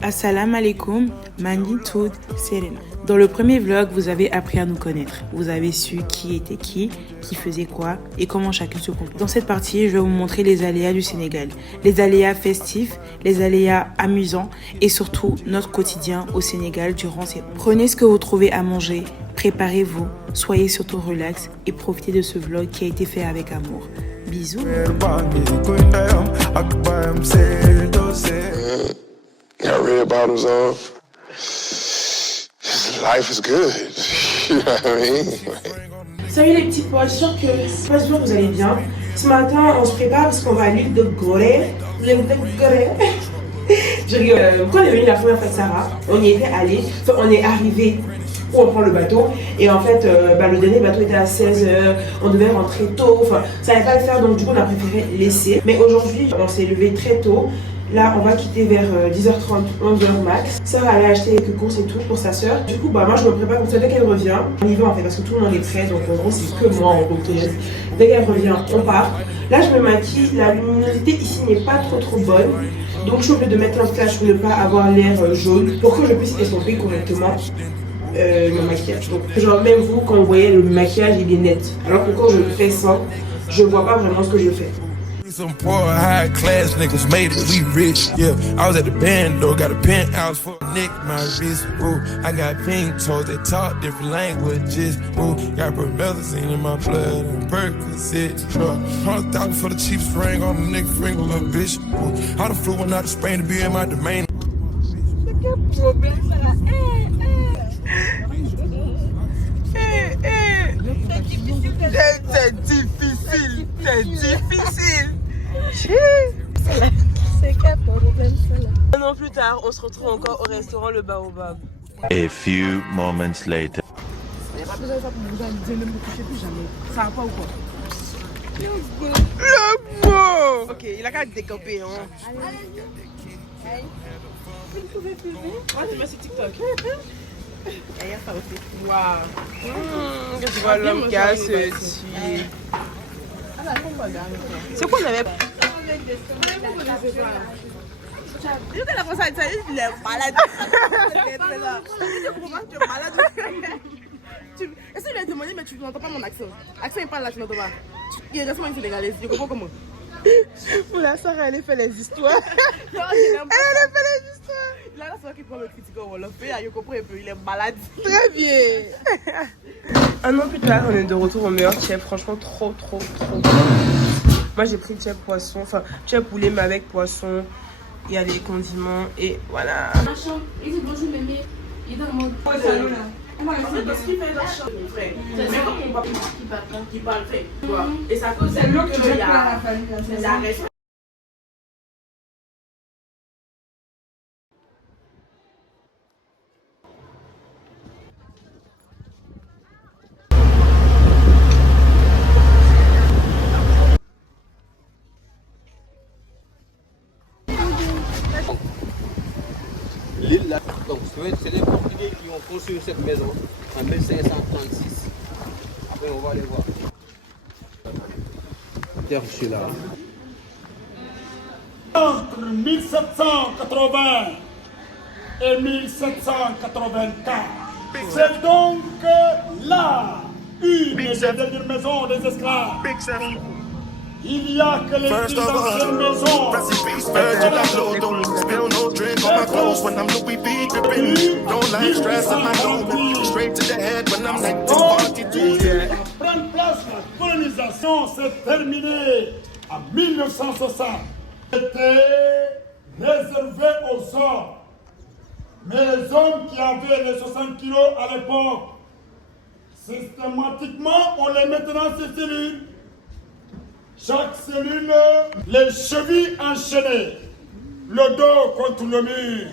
Assalamu alaikum, Magnitude Serena. Dans le premier vlog, vous avez appris à nous connaître. Vous avez su qui était qui faisait quoi et comment chacun se comporte. Dans cette partie, je vais vous montrer les aléas du Sénégal. Les aléas festifs, les aléas amusants et surtout notre quotidien au Sénégal durant ces... Prenez ce que vous trouvez à manger, préparez-vous, soyez surtout relax et profitez de ce vlog qui a été fait avec amour. Bisous. Got red bottoms on. Life is good. You know what I mean? Salut les petits potes, j'espère que vous allez bien. Ce matin, on se prépare parce qu'on va à l'île de Gorée. L'île de Gorée. Je rigole. Quand on est venu la première fois de Sarah, on y était allé. Enfin, on est arrivé où on prend le bateau. Et en fait, le dernier bateau était à 16h. On devait rentrer tôt. Enfin, ça n'allait pas le faire, donc du coup, on a préféré laisser. Mais aujourd'hui, on s'est levé très tôt. Là, on va quitter vers 10h30, 11h max. Sarah allait acheter quelques courses et tout pour sa soeur. Du coup, moi, je me prépare comme ça. Dès qu'elle revient, on y va en fait, parce que tout le monde est prêt. Donc, en gros, c'est que moi en gros. Dès qu'elle revient, on part. Là, je me maquille. La luminosité ici n'est pas trop bonne. Donc, je suis obligée de mettre un flash pour ne pas avoir l'air jaune, pour que je puisse estomper correctement mon maquillage. Donc, genre, même vous, quand vous voyez le maquillage, il est net. Alors que quand je le fais sans, je vois pas vraiment ce que je fais. Some poor high class niggas made it, we rich, yeah. I was at the band though, got a penthouse for Nick, my wrist, ooh. I got pink toes that talk different languages, ooh. Got promethazine in my blood and Percocet, 100,000 for the cheapest ring on the nigga finger, little bitch, ooh. I done flew one out to Spain to be in my domain. C'est difficile. C'est quoi ton problème, ça là? Un an plus tard, on se retrouve encore au restaurant Le Baobab. A few moments later. Il n'y a pas besoin de ça pour vous dire ne me coucher plus jamais. Ça va pas ou quoi? Le beau. Ok, il a qu'à décoper. Hein. Vous pouvez filmer? Ouais, tu mets sur TikTok. Waouh. Quand tu vois l'homme qui a ce tuer. C'est quoi on avait? Tu sais la fois ça, il est malade. Tu es malade. Essaye de lui demander, mais tu n'entends pas mon accent. Accent, il parle là, tu n'entends pas. Il est récemment une sénégalaise, tu comprends comment? Pour la soeur, elle fait les histoires. Elle fait les histoires. Là, la soeur qui prend le critique au Wolof, il comprend un peu, il est malade. Très bien. Un an plus tard, on est de retour au meilleur chef. Franchement, trop bon. Moi, j'ai pris chef poisson, enfin, chef poulet, mais avec poisson. Il y a les condiments et voilà. Il dit bonjour, mémé. Il est dans le mode. Parce qu'il fait la chambre, frère. C'est comme mon papa qui parle fait. Et ça cause c'est l'autre qu'il y a la reste. L'île là, donc c'est les Portugais qui ont construit cette maison en 1536. Après on va aller voir. Je suis là. Entre 1780 et 1784, c'est donc là une des dernières maisons des esclaves. Il y a que les plus anciennes maisons. Virgin, I blow, don't spill no drink on my clothes when I'm Louis V dripping. Don't like stress in my dome. Straight to the head when I'm 1942. Yeah. Prendre place, la colonisation s'est terminée en 1960. C'était réservé aux hommes. Mais les hommes qui avaient les 60 kilos à l'époque, systématiquement, on les mettait dans ces cellules. Chaque cellule, les chevilles enchaînées, le dos contre le mur.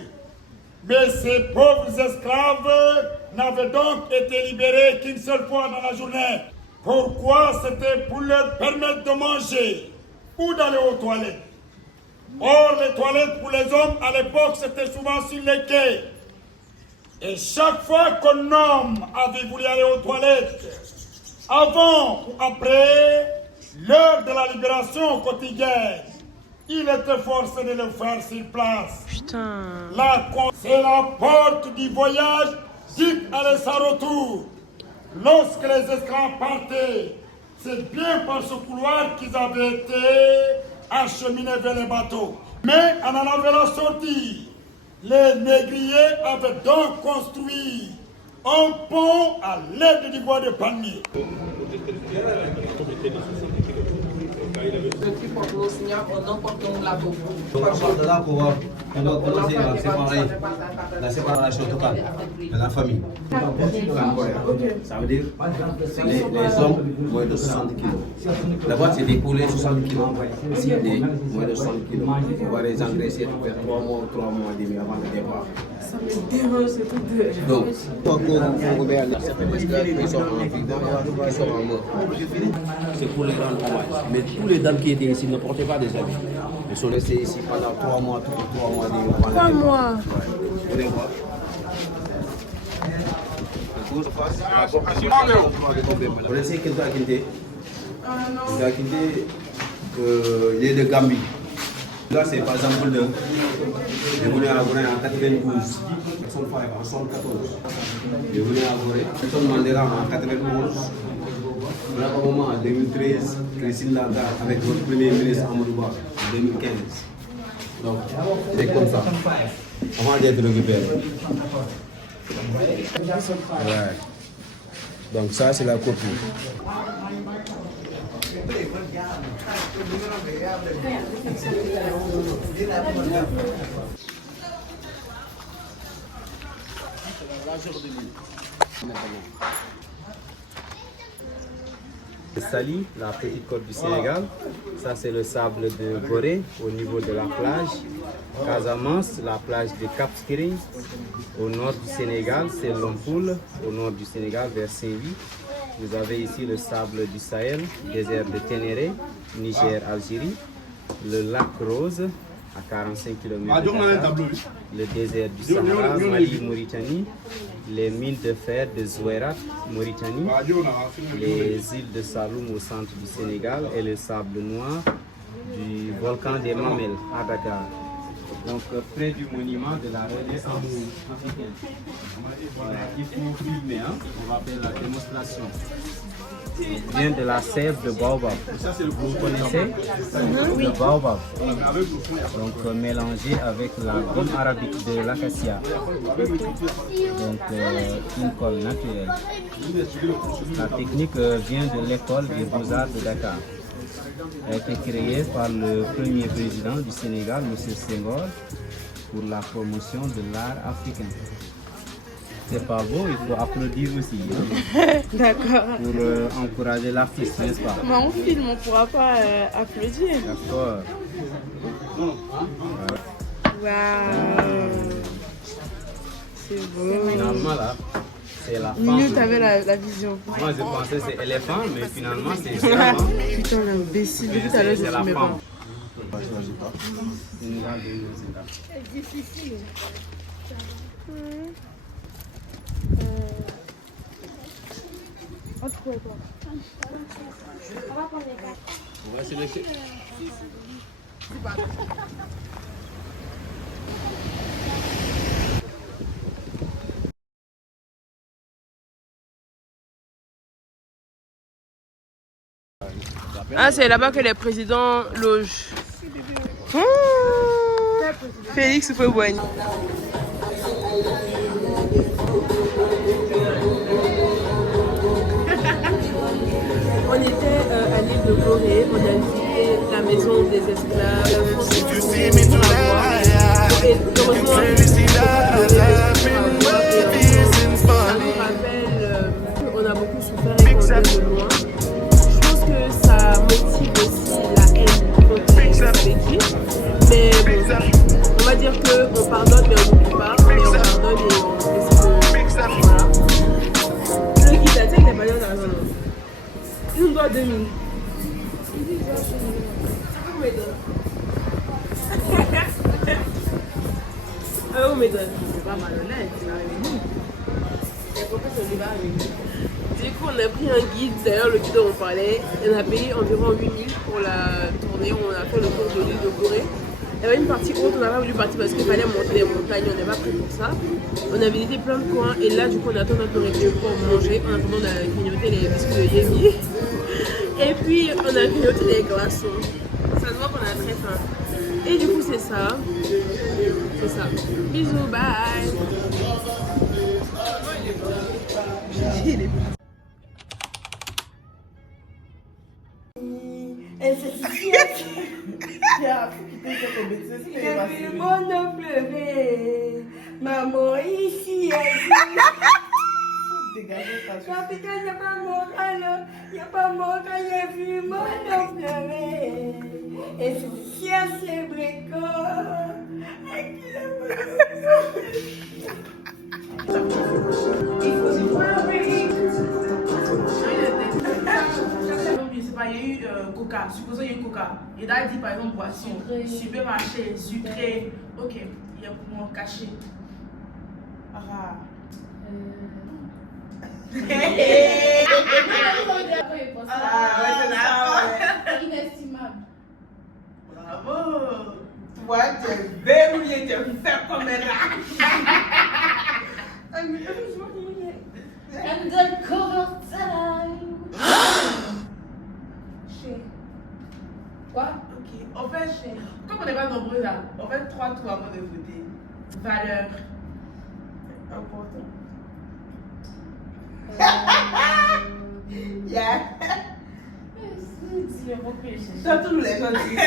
Mais ces pauvres esclaves n'avaient donc été libérés qu'une seule fois dans la journée. Pourquoi? C'était pour leur permettre de manger ou d'aller aux toilettes. Or, les toilettes pour les hommes à l'époque, c'était souvent sur les quais. Et chaque fois qu'un homme avait voulu aller aux toilettes, avant ou après l'heure de la libération quotidienne, il était forcé de le faire sur place. Putain. C'est la porte du voyage dite à sa retour. Lorsque les esclaves partaient, c'est bien par ce couloir qu'ils avaient été acheminés vers les bateaux. Mais en allant vers la sortie, les négriers avaient donc construit un pont à l'aide du bois de palmier. Donc à partir de là, on va commencer la séparation totale de la famille. Ça veut dire les hommes moins de 60 kg. Là-bas, c'est des poulets 60 kg. Ici, des moins de 60 kg. On va les engraisser pour faire 3 mois et demi avant le départ. Ça me dérange ce truc de... Donc, quand on regarde certains esclaves qui sont en vivant, qui sont en mort, c'est pour les rendre hommage. Mais tous les dames qui étaient ici ne portaient pas des habits. Ils sont restés ici pendant 3 mois, 3 mois. 3 mois. Vous voulez voir? Vous laissez quelqu'un à Quinté? À Quinté, il est de Gambie. Là, c'est par exemple de Gorée en 92, en 74. De Gorée à Gorée, Nelson Mandela en 91. Là, au moment en 2013, Christine Lagarde avec votre premier ministre Amadou Ba en 2015. Donc, c'est comme ça. Avant d'être récupéré. Ouais. Donc, ça, c'est la copie. Sali, la petite côte du Sénégal. Ça, c'est le sable de Gorée au niveau de la plage. Casamance, la plage de Cap Skirring. Au nord du Sénégal, c'est Lompoul. Au nord du Sénégal, vers Saint-Louis. Vous avez ici le sable du Sahel, désert de Ténéré, Niger, Algérie. Le lac Rose, à 45 km de Dakar. Le désert du Sahara, Mali, Mauritanie. Les mines de fer de Zouérat, Mauritanie. Les îles de Saloum au centre du Sénégal et le sable noir du volcan des Mamelles à Dakar. Donc près du monument de la Renaissance africaine. Voilà, il faut filmer, hein? On va faire la démonstration. Il vient de la sève de baobab. Vous connaissez le baobab? Donc mélangé avec la gomme arabique de l'acacia. Donc une colle naturelle. La technique vient de l'école des beaux-arts de Dakar. Elle a été créée par le premier président du Sénégal, M. Senghor, pour la promotion de l'art africain. C'est pas beau, il faut applaudir aussi. Hein, D'accord. pour encourager l'artiste, n'est-ce pas? Mais on filme, on ne pourra pas applaudir. D'accord. Waouh. C'est beau. Finalement, là, c'est la femme. Mieux, t'avais la vision. Moi, je pensais que c'est éléphant, mais finalement, c'est éléphant. Putain, l'imbécile. Depuis tout à l'heure, je ne filmais pas. C'est difficile. On te quoi? On va prendre les cartes. On va se laisser. Ah, c'est là-bas que les présidents logent. Félix Houphouët-Boigny. On était à l'île de Gorée, on a visité la maison des esclaves, et heureusement, ça nous rappelle, on a beaucoup souffert et qu'on vient de loin. Je pense que ça motive aussi la haine contre les équipes, mais bon, on va dire qu'on pardonne mais on n'oublie pas, mais on pardonne et on décide de... Voilà. Le guide, tu sais, il est pas dans la zone. Il nous doit 2000. Ah, on me donne. C'est pas malhonnête, il va avec nous. Et pourquoi ça lui va avec nous? Du coup, on a pris un guide, d'ailleurs le guide dont on parlait. On a payé environ 8000 pour la tournée où on a fait le tour de l'île de Gorée. Il y avait une partie haute, on n'a pas voulu partir parce qu'il fallait monter les montagnes, on n'est pas prêt pour ça. On a visité plein de coins et là, du coup, on attend notre nourriture pour manger. En attendant, on a grignoté les biscuits de Yemi. Et puis, on a grignoté les glaçons. Ça se voit qu'on a très faim. Et du coup, c'est ça. C'est ça. Bisous, bye. Maman, ici, capitaine, il n'y a pas mon il y a vu mon homme pleurer. Et c'est assez brécot. Je sais pas, il y a eu Coca, supposons il y a eu Coca. Et là, il dit par exemple boisson, supermarché, sucré. Ok, il y a pour moi caché. Ah. Inestimable. Bravo. Toi, tu es verrouillé, tu es fait comme un rat. Undercover time. Quoi? Ok, on fait, comme on n'est pas nombreux là, on fait 3 tours avant de voter. Valeur. Important. Yeah. Toi, tous les gens disent.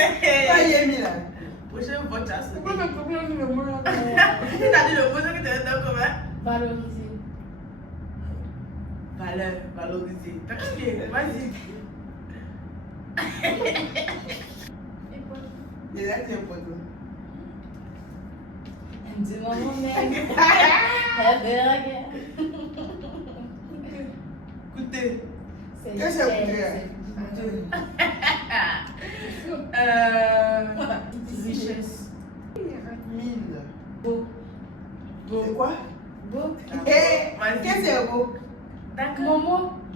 Toi, Yemi là. Prochain vote, ça se Pourquoi me copier le mot là? Tu as dit le mot que tu as dit comment? Valoriser. Valeur, valoriser. T'as crié, vas-y. Déjà, tu es important. Dis-moi mon mec. Écoutez. C'est Qu'est-ce que c'est Richesse. Mille. beau. C'est quoi? Beau. Qu'est-ce que c'est beau? D'accord. Momo.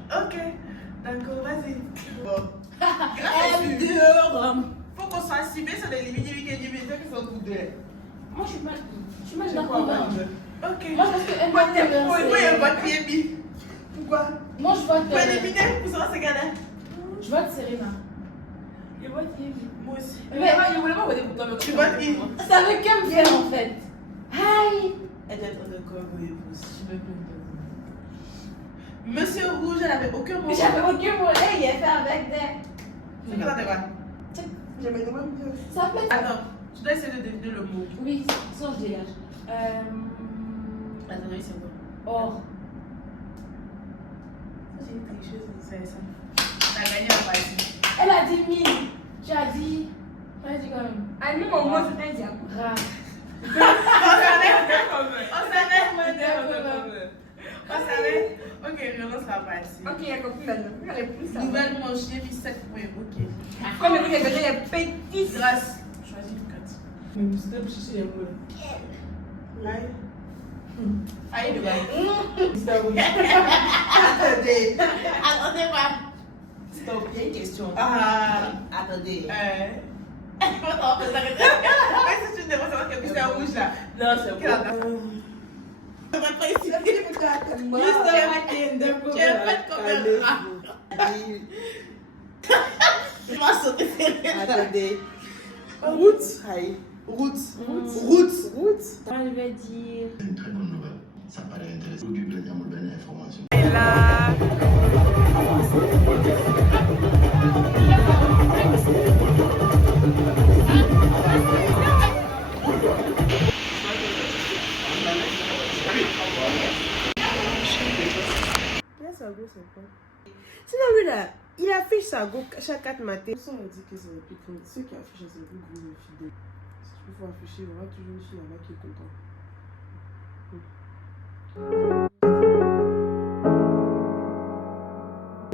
Ok. D'accord, vas-y. Bon. Faut qu'on soit ciblé sur les limites du week-end qui sont tous deux. Moi, je suis mal d'accord. Ok. Moi, je pense que Pourquoi il y a un vote Yemi? Pourquoi? moi, je vote. Pourquoi éliminer pour ça, c'est gars-là? Je vote Serena. Je vote Yemi. Moi aussi. Mais je voulais pas voter pour toi, mais tu votes qui? ça veut que me faire en fait. Aïe. Elle doit être d'accord avec vous. Je me plains. Monsieur Rouge, elle avait aucun mot. J'avais aucun mot là, il est fait avec des. C'est que ça te va? J'avais demandé. Ça peut être. Attends, tu dois essayer de deviner le mot. Oui, sinon je dégage. Attends, c'est quoi? Or. J'ai quelque chose de ça. T'as gagné la partie. Elle a dit 1000. Tu as dit. Elle a dit quand même. À nous, au moins, c'est un diable. Rare. On savait. Ok, relance la partie. Ok, il y a compris maintenant. Elle est plus ça. Nouvelle manche, j'ai mis 7 points. Ok. Comme vous avez les petits. Grâce. Choisis le 4. Mais vous savez, je suis les mots. Aïe. Aïe, le gars. Attendez. Attendez, quoi? Stop, il y a une question. Ah. Attendez. Attends, mais si tu ne demandes pas que c'est rouge là. Non, c'est bon. Je vais pas ici. Tu es faite comme un rat. Je vais sauter. Attendez. Route. Route. Moi, je vais dire. C'est une très bonne nouvelle. Ça paraît intéressant. Occupe de bonne information. Et là. Sinon, lui là, il affiche sa go chaque 4 matins. Ça on dit que c'est le plus grand. Ceux qui affichent, c'est le plus gros fidèle. Si tu peux afficher, il y aura toujours une fille là-bas qui est contente.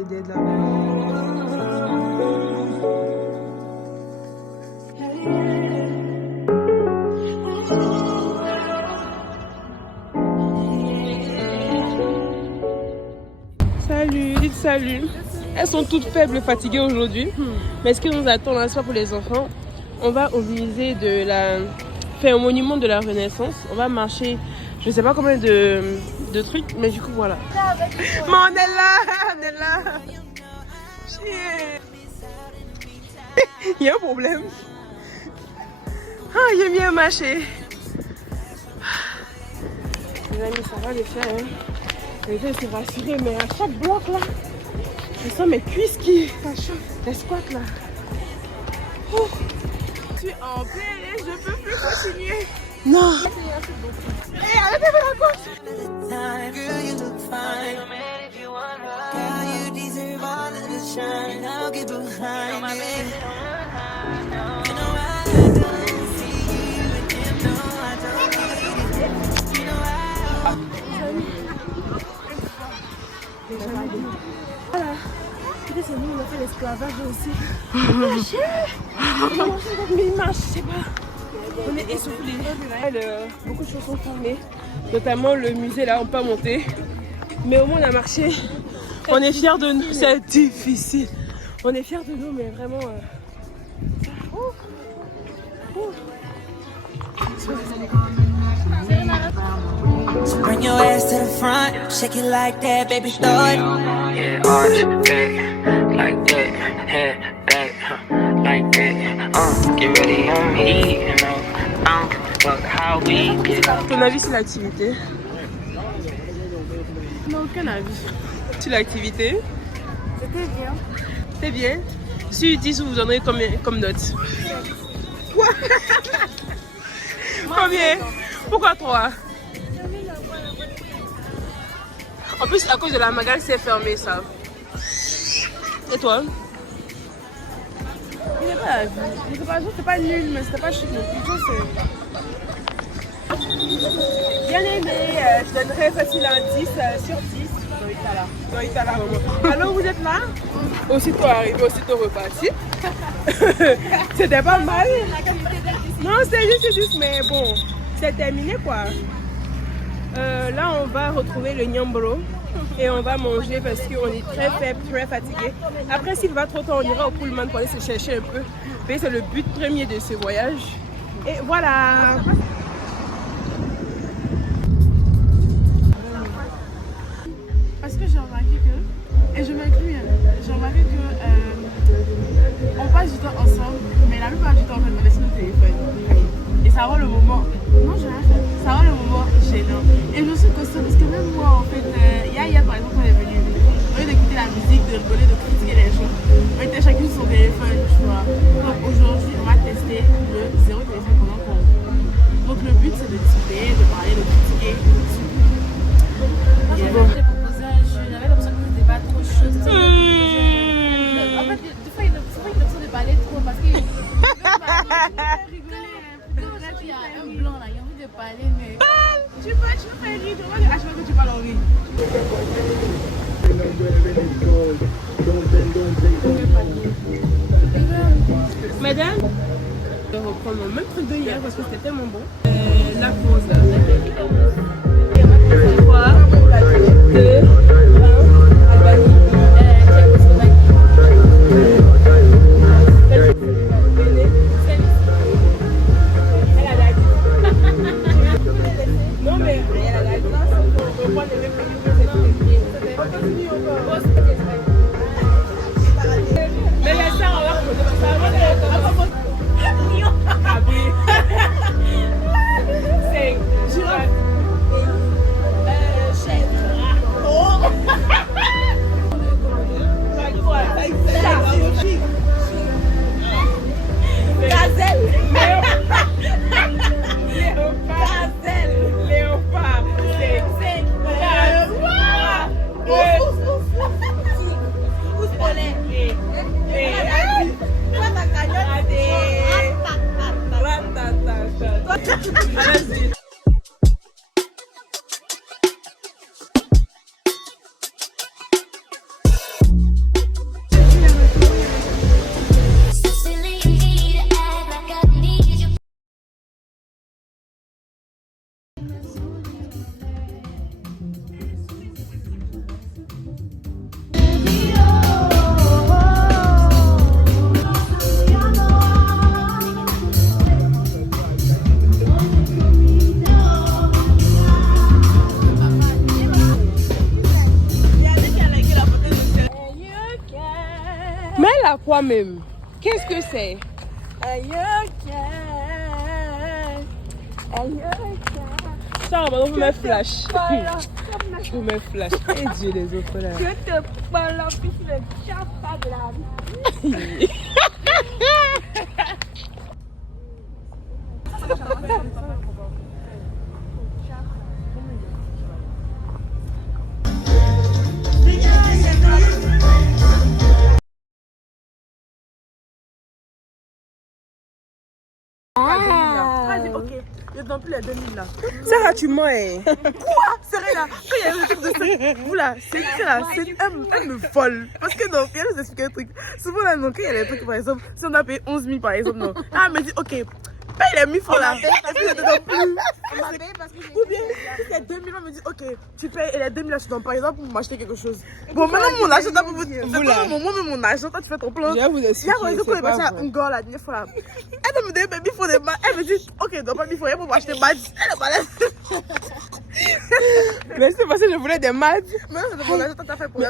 D'être là-bas. salut, dites salut. Elles sont toutes faibles, fatiguées aujourd'hui. Mais ce qui nous attend là, soit pour les enfants, on va au musée de la... Enfin, au monument de la Renaissance. On va marcher, je sais pas combien de trucs, mais du coup, voilà. Mais on est là. Il y a un problème. Ah, j'ai bien marché. Les amis, ça va les faire. Hein. Les gens se rassurer, mais à chaque bloc là, je sens mes cuisses qui les squats là. Oh. Je suis en paix, je peux plus continuer. Non. Hey, arrêtez-moi la course. Voilà. Peut-être c'est nous, on a fait l'esclavage aussi. On a marché avec 1000 marches, je sais pas. On est essoufflés. Beaucoup de choses sont fermées. Notamment le musée là, on peut pas monter. Mais au moins on a marché. On est fiers de nous. C'est difficile. On est fiers de nous, mais vraiment. So bring your ass to the front, shake it like that, baby, throw it. Yeah, arch, back, like that, head back, like that. Get ready on me, you know. I don't give a fuck how we get up. Ton avis sur l'activité? Non, aucun avis. Sur l'activité? C'était bien. C'est bien. Sur 10, vous en aurez combien comme note? Quoi? Combien? Pourquoi 3? En plus, à cause de la Magal, c'est fermé ça. Et toi? Je n'ai pas la vue. C'était pas nul, mais c'était pas chic non plus. Bien aimé, je donnerais facile un 10 sur 10. Dans Itala, maman. Alors, vous êtes là? Aussitôt arrivé, aussitôt reparti. C'était pas mal. Non, c'est juste, mais bon, c'est terminé quoi. Là, on va retrouver le Nyambro et on va manger parce qu'on est très faible, très fatigué. Après, s'il va trop tard, on ira au Pullman pour aller se chercher un peu. C'est le but premier de ce voyage. Et voilà. Parce que j'ai remarqué que, et je m'inclus, j'ai remarqué que on passe du temps ensemble, mais la plupart du temps, on laisse nos téléphones. Et ça rend le moment, non, j'ai rien fait, ça rend le moment gênant. Et je suis consciente parce que même moi, en fait, hier par exemple, on est venu, au lieu d'écouter la musique, de rigoler, de critiquer les gens, on était chacune sur son téléphone, tu vois. Donc aujourd'hui, on va tester le zéro téléphone pendant qu'on. Donc le but, c'est de discuter, de parler, de critiquer. J'avais l'impression que c'était pas trop chaud. En fait, des fois, il y a l'impression de parler trop parce qu'il il y a un blanc là, il y a envie de parler, mais. Tu peux faire rire, à chaque fois que tu parles en rire. Madame, je vais reprendre mon même truc de hier parce que c'était tellement bon. La pause là. 3, 2, 1, Albanie. Non mais elle a la glace, on peut prendre les mêmes pays que mais la sœur, on va reposer ça. C'est quoi même? Qu'est-ce que c'est? Ça, on va me flash. Je me flash. Et Dieu les autres là. Je te parle en plus le chapa de la vie. Vas-y, ok. Je donne plus les 2000 là. Sarah, tu mens. Quoi? Sérieux là? Quand il y a le truc de ça, vous là, c'est là, elle me vole. Parce que non, viens nous expliquer un truc. Souvent là, non, quand il y a des trucs par exemple, si on a payé 11 000 par exemple, non. Ah, elle me dit, ok, paye les 1000 francs là. Parce que je te donne plus. Ou bien, si c'est 2000, elle me dit, ok, tu payes et les 2000 là, je te donne par exemple pour m'acheter quelque chose. Bon, maintenant mon argent, t'as pour vous dire. Moi, mon argent, quand tu fais ton plan. Je vais vous expliquer. Hier, on est passé à Ngor la dernière fois là. Elle me donne 1000 francs de maths. Elle me dit, ok, donc pas 1000 francs pour m'acheter maths. Elle est malade. Mais c'est parce que je voulais des maths. Mais non, c'est mon argent, t'as fait pour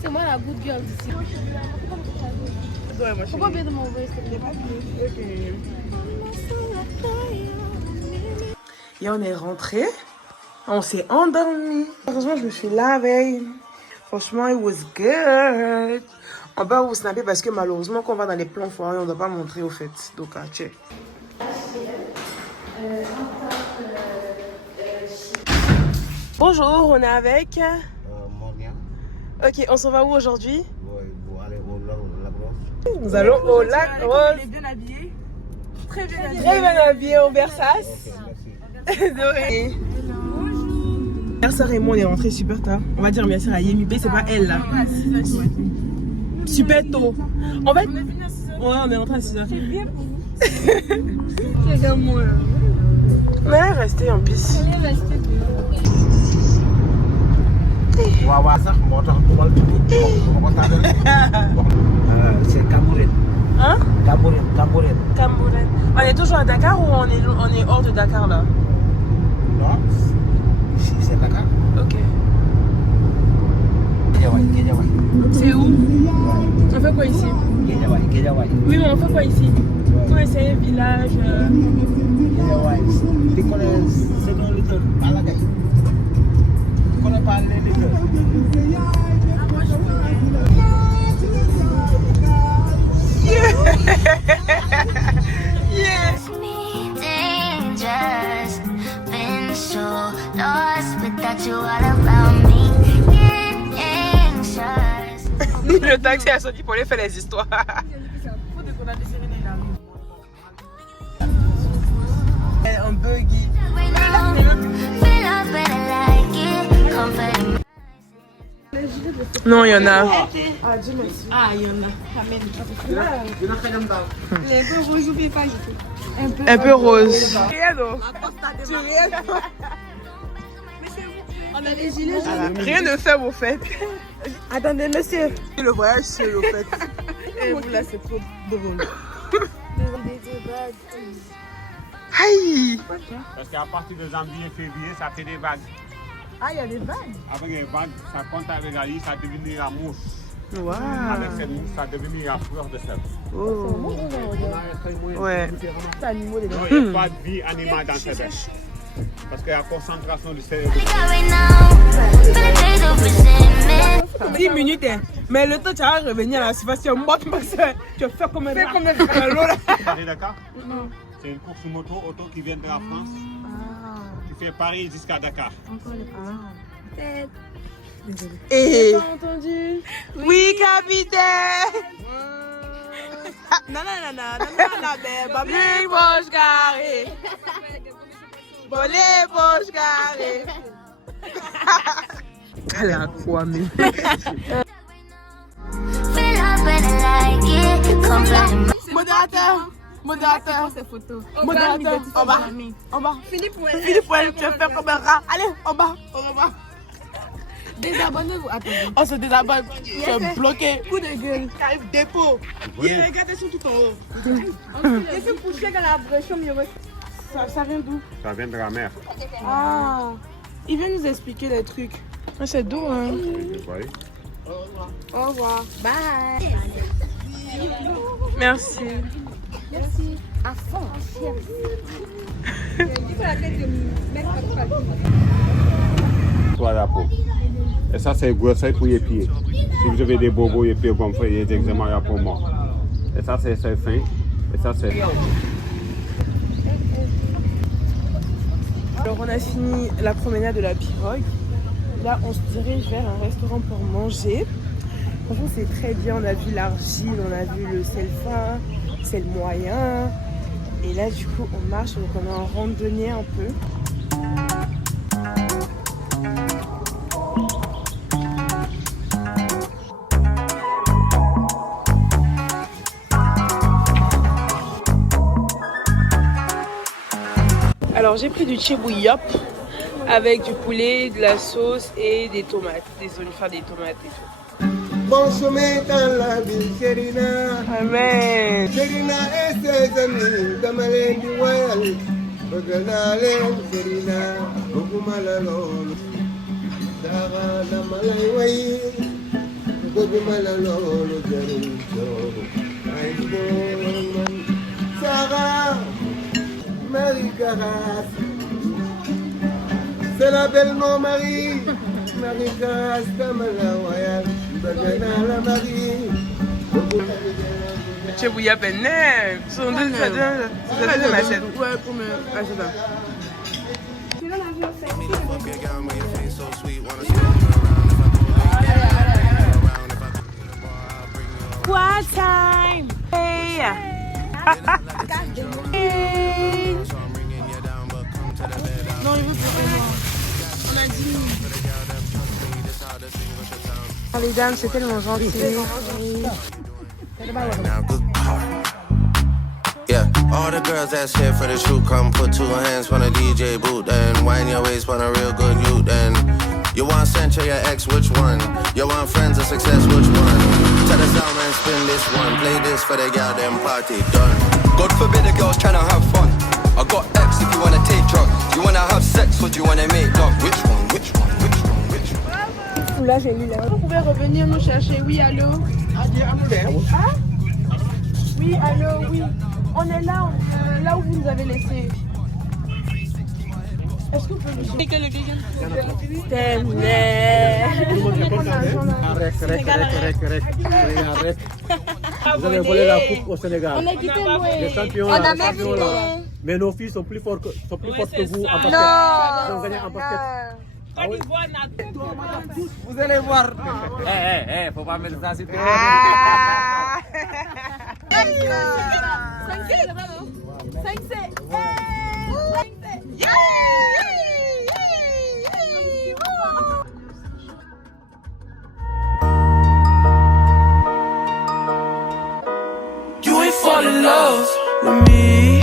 C'est moi la good girl d'ici. Faut pas oublier de m'envoyer s'il te plaît. Et on est rentré, on s'est endormi. Heureusement, je me suis lavé. Franchement, it was good. On va vous snapper parce que malheureusement, quand on va dans les plans foirés, on ne doit pas montrer au fait. Donc, check. Bonjour, on est avec. Morgan. Ok, on s'en va où aujourd'hui? Vous allez au lac Rose. Nous allons au lac Rose. Il est bien habillé. Très bien habillé. Très bien habillé au Versace. Merci. Mère soeur et moi on est rentrés super tard. On va dire mère soeur à Yemi B, c'est pas elle là. Super tôt. En fait, on est rentré à 6h. C'est bien pour vous. C'est comme moi. On est resté en piste. On est resté C'est Cameroun. Hein? Cameroun. Cameroun. On est toujours à Dakar ou on est hors de Dakar là? Non, ici c'est Dakar. Ok. Guédiawaye. C'est où? On fait quoi ici? Guédiawaye. Oui, mais on fait quoi ici? Quoi, c'est un village? Guédiawaye. Tu connais c'est dans le leader, Balagaï. Tu connais pas les leaders? Yes. Me dangerous, been so lost without you all around me. Get anxious. Le taxi a sorti pour aller faire les histoires. Un buggy. Non, il y en a. Ah, Dieu merci. Ah, il y en a. Amen. Les peu rose, n'oubliez pas. Un peu rose. Rien d'eau. On a des gilets jaunes. Rien ne fait vos fêtes. Attendez, monsieur. Le voyage seul au fait. Et vous là, c'est trop drôle. Aïe. Parce qu'à partir de janvier, février, ça fait des vagues. Ah, il y a des vagues. Avec les vagues, ça compte avec la ligne, ça devient la mouche. Wow. Avec cette mouche, ça devient la fleur de sel. Oh. Ouais. Il n'y a pas de vie animale dans cette bêche. Parce que la concentration du sel. 10 minutes, hein. Mais le temps tu vas revenir à la surface, tu es morte parce que tu vas faire combien de temps? Paris Dakar? C'est une course moto auto qui vient de la France. Qui fait Paris jusqu'à Dakar. Et T'as entendu? oui, capitaine. Non, Big Bosch carré. Bolé Bosch carré. À la fois, mais. Modérateur. Ces photos. Modérateur, en bas. Philippe, tu vas faire comme un rat. Allez, en bas. Désabonnez-vous. Attendez. On se désabonne. Tu es bloqué. Coup de gueule. T'arrives dépôt. Regardez sur tout en haut. Je suis couché dans la brèche, Ça vient d'où? Ça vient de la mer. Ah. Il vient nous expliquer les trucs. C'est doux, hein. Vous voyez? Au revoir. Bye. Merci. Merci. À fond. Toi la peau. Et ça c'est gros ça pour les pieds. Si vous avez des bobos, les pieds gonflés, il y a des eczéma pour moi. Et ça c'est fin. Et ça c'est... Alors on a fini la promenade de la pirogue. Là on se dirige vers un restaurant pour manger. Franchement c'est très bien, on a vu l'argile, on a vu le sel fin, c'est le moyen. Et là du coup on marche, donc on est en randonnée un peu. Alors j'ai pris du chebouillop avec du poulet, de la sauce et des tomates, des tomates et tout. Bon chemin dans la ville, Sherina. Amen. Sherina et ses amis, Damalen du Royal. Reganalen, Sherina, Bogumalalol. Dara Damalay, Bogumalalol, Jerucho. Aïsbon, Sarah, Marie Caras. C'est la belle non Marie, Marie Caras, Damala Royal. Le chebouillop est neuf. C'est la deuxième assiette. Ouais, pour me... Ah, c'est ça. What time? Hey! Hey! Non, il vous fait moi. On a 10 minutes. Les dames, c'est tellement gentil. Yeah, all the girls that's here for the shoot, come put two hands on a DJ boot and wind your waist on a real good youth. And you want Central, your ex, which one? You want friends of success, which one? Tell us down and spin this one. Play this for the girl, them party done. God forbid the girls tryna have fun. I got X if you wanna take drugs. You wanna have sex or do you wanna make love? Which one? Which one? Which one? Which one? Là, j'ai lu là. Vous pouvez revenir nous chercher. Oui, allô? Ah? Oui, allô, oui. On est là, là où vous nous avez laissé. Est-ce que vous pouvez nous chercher? Vous avez volé la coupe au Sénégal. On a quitté les champions, on a les champions là. Mais nos filles sont plus fortes que vous en basket. Ils ont gagné en basket. Ah oui. Vous allez voir. Faut pas mettre ça sur You ain't fall in love with me.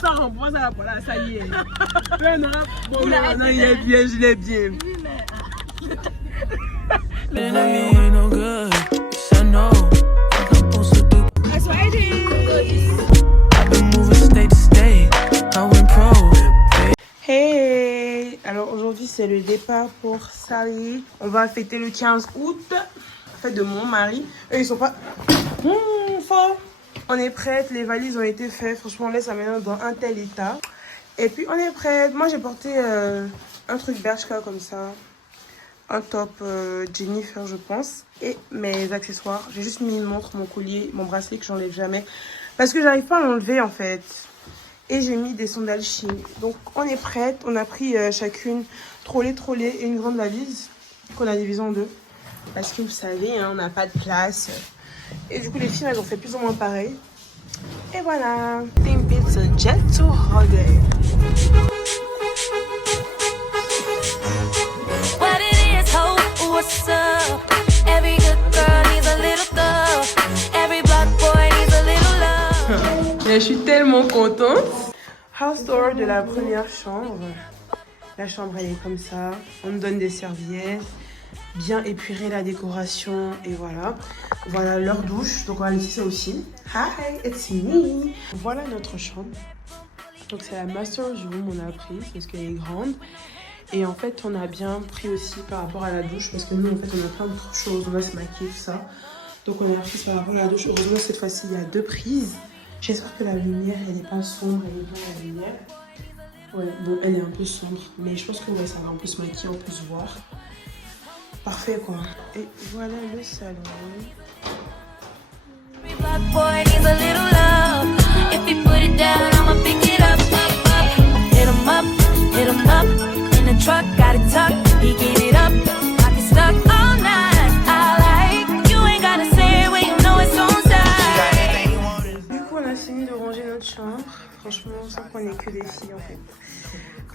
Ça renvoie ça là, ça y est. Non, il est bien, je l'ai bien. Hey, alors aujourd'hui c'est le départ pour Sally. On va fêter le 15 août, fête de mon mari. Eux ils sont pas fort. On est prête, les valises ont été faites. Franchement, on laisse la maison dans un tel état. Et puis, on est prête. Moi, j'ai porté un truc Bershka comme ça. Un top Jennifer, je pense. Et mes accessoires. J'ai juste mis une montre, mon collier, mon bracelet que j'enlève jamais. Parce que j'arrive pas à l'enlever, en fait. Et j'ai mis des sandales Shein. Donc, on est prête. On a pris chacune trolley et une grande valise qu'on a divisée en deux. Parce que vous savez, hein, on n'a pas de place. Et du coup, les filles, elles ont fait plus ou moins pareil. Et voilà. Think it's a jet to holiday. What it is, ho, what's up? Every good girl needs a little love. Every black boy needs a little love. Je suis tellement contente. House tour de la première chambre. La chambre, elle est comme ça. On nous donne des serviettes. Bien épurer la décoration et voilà. Voilà leur douche, donc on va laisser ça aussi. Hi, it's me. Voilà notre chambre. Donc c'est la master room, on a pris parce qu'elle est grande. Et en fait, on a bien pris aussi par rapport à la douche parce que nous, en fait, on a plein de choses. On va se maquiller, tout ça. Donc, on a pris par rapport à la douche. Heureusement, cette fois-ci, il y a 2 prises. J'espère que la lumière, elle n'est pas sombre. Elle est bien, la lumière. Ouais, bon, elle est un peu sombre. Mais je pense que ouais, ça va. On peut se maquiller, on peut se voir. Parfait, quoi. Et voilà le salon. Du coup, on a fini de ranger notre chambre. Franchement, sans qu'on ait que des filles en fait.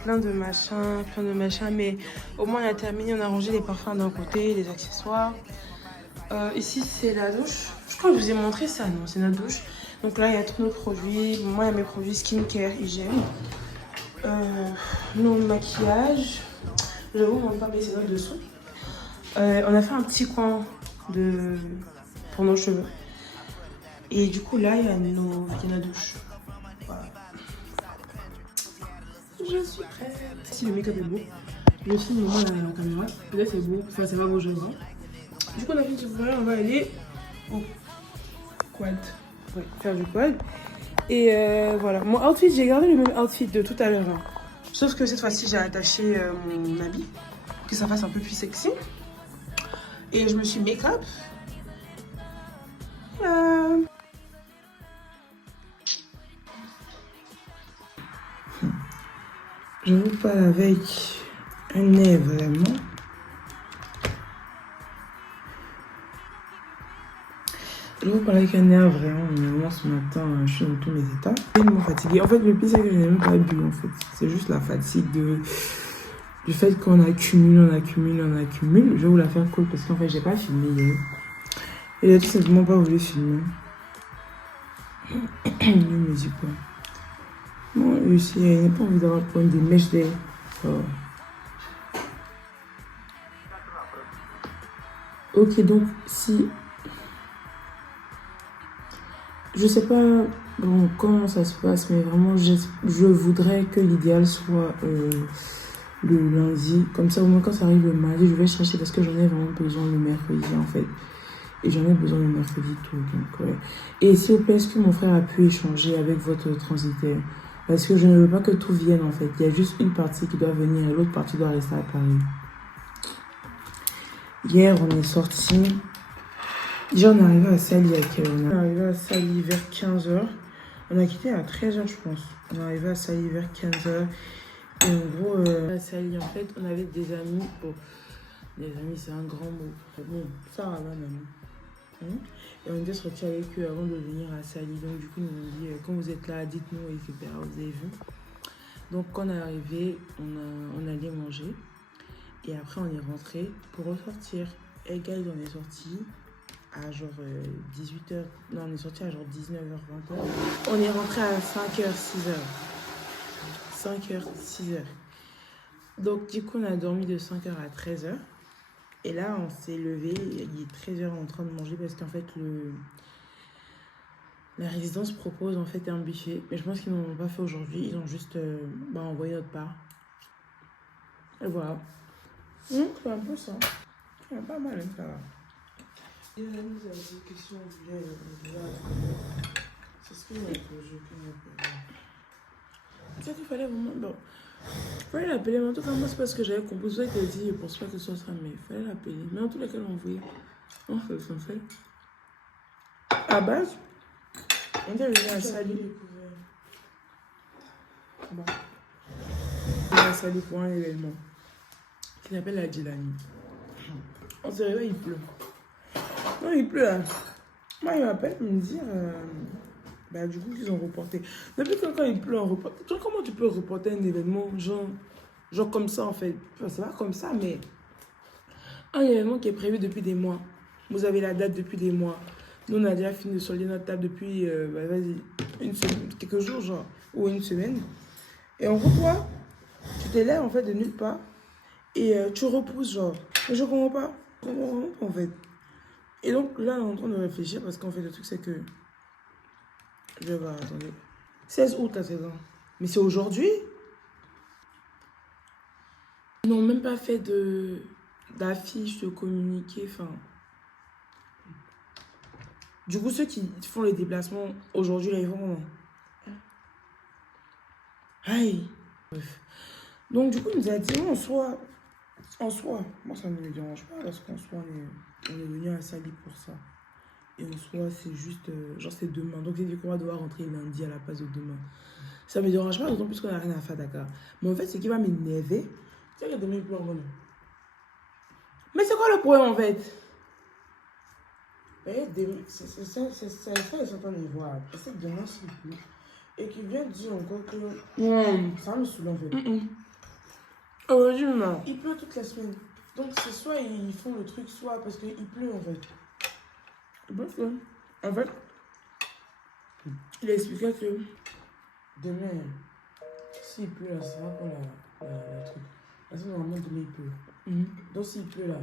Plein de machins, mais au moins on a terminé, on a rangé les parfums d'un côté, les accessoires. Ici c'est la douche. Je crois que je vous ai montré ça, non? C'est notre douche. Donc là il y a tous nos produits. Moi il y a mes produits skincare, hygiène. Nos maquillages. Je vous montre pas, mais c'est notre dessous. On a fait un petit coin pour nos cheveux. Et du coup là il y a la douche. Voilà. Je suis prête. Si le make-up est beau, je filme moi la caméra. Là c'est beau, enfin ça va beau jeu. Du coup on a fini de faire, on va aller au quad. Ouais, faire du quad. Et voilà, mon outfit, j'ai gardé le même outfit de tout à l'heure. Hein. Sauf que cette fois-ci j'ai attaché mon habit, que ça fasse un peu plus sexy. Et je me suis make-up. Je vous parle avec un nez vraiment. Je vous parle avec un nez vraiment ce matin, je suis dans tous mes états. Je suis tellement fatiguée. En fait, le pire c'est que je n'ai même pas bu en fait. C'est juste la fatigue du fait qu'on accumule. Je vais vous la faire cool parce qu'en fait, j'ai pas filmé hier. Et j'ai tout simplement pas voulu filmer. Je me dis quoi. Moi aussi, il n'y a pas envie d'avoir des mèches d'air. Oh. Ok, donc si... Je sais pas bon, comment ça se passe, mais vraiment, je voudrais que l'idéal soit le lundi. Comme ça, au moins quand ça arrive le mardi, je vais chercher parce que j'en ai vraiment besoin le mercredi en fait. Et j'en ai besoin le mercredi tout. Donc, ouais. Et s'il vous plaît, est-ce que mon frère a pu échanger avec votre transitaire? Parce que je ne veux pas que tout vienne en fait. Il y a juste une partie qui doit venir et l'autre partie doit rester à Paris. Hier, on est sorti. Déjà, on est arrivé à Sali à quelle heure? On est arrivé à Sali vers 15h. On a quitté à 13h, je pense. On est arrivé à Sali vers 15h. Et en gros, à Sali, en fait, on avait des amis. Bon, des amis, c'est un grand mot. Bon, ça va même. Et on était sortis avec eux avant de venir à Sali. Donc du coup, ils nous ont dit, quand vous êtes là, dites-nous, etc. Vous avez vu. Donc quand on est arrivé, on allait manger. Et après, on est rentré pour ressortir. Et guys, on est sorti à genre 18h. Non, on est sorti à genre 19h, 20h. On est rentré à 5h, 6h. 5h, 6h. Donc du coup, on a dormi de 5h à 13h. Et là, on s'est levé, il est 13h en train de manger parce qu'en fait, la résidence propose en fait un buffet. Mais je pense qu'ils n'en ont pas fait aujourd'hui, ils ont juste envoyé notre part. Et voilà. C'est un peu ça. C'est pas mal, ça va. Et là, nous avons des questions, on voulait c'est ce qu'il y a que je c'est qu'il fallait vraiment... Bon. Il fallait l'appeler, mais en tout cas, moi, c'est parce que j'avais composé qu'elle dit, je pense pas que ce soit ça, mais il fallait l'appeler. Mais en tous les cas, l'envoyer. On fait ce qu'on fait. À base, on était venu à Sali. Bon. On est à Sali pour un événement qui s'appelle la Djilani. On s'est réveillé, il pleut. Non, il pleut là. Moi, il m'appelle pour me dire... du coup, qu'ils ont reporté. Depuis quand il pleut, on reporte. Comment tu peux reporter un événement, genre comme ça, en fait? Enfin, c'est pas comme ça, mais... Un événement qui est prévu depuis des mois. Vous avez la date depuis des mois. Nous, on a déjà fini de solder notre table depuis, une semaine, quelques jours, genre, ou une semaine. Et en gros, toi, tu t'élèves, en fait, de nulle part. Et tu repousses, genre. Mais je comprends pas. Je comprends vraiment pas, en fait. Et donc, là, on est en train de réfléchir, parce qu'en fait, le truc, c'est que... Je vais voir, attendez. 16 août à 16 ans. Mais c'est aujourd'hui? Ils n'ont même pas fait d'affiche, de communiqué, enfin... Du coup, ceux qui font les déplacements, aujourd'hui, là, ils vont comment? Aïe. Bref. Donc, du coup, il nous a dit, en soi, moi, ça ne me dérange pas, parce qu'en soi, on est venu à Sali pour ça. Et en soi, c'est juste, genre, c'est demain. Donc, c'est dit qu'on va devoir rentrer lundi à la place de demain. Ça me dérange pas, d'autant plus qu'on n'a rien à faire à Dakar. Mais en fait, ce qui va m'énerver, c'est que demain, il pleut vraiment. Mais c'est quoi le problème, en fait? C'est ça, ils sont en train de voir. C'est que demain, s'il pleut. Et qu'ils viennent dire encore que... ça me saoule, en fait. Aujourd'hui, non. Il pleut toute la semaine. Donc, c'est soit ils font le truc, soit parce qu'il pleut, en fait. Bref, en fait, il expliquait que demain, s'il pleut là, c'est pas pour la truc. Parce que normalement, demain, il pleut. Donc, s'il pleut là,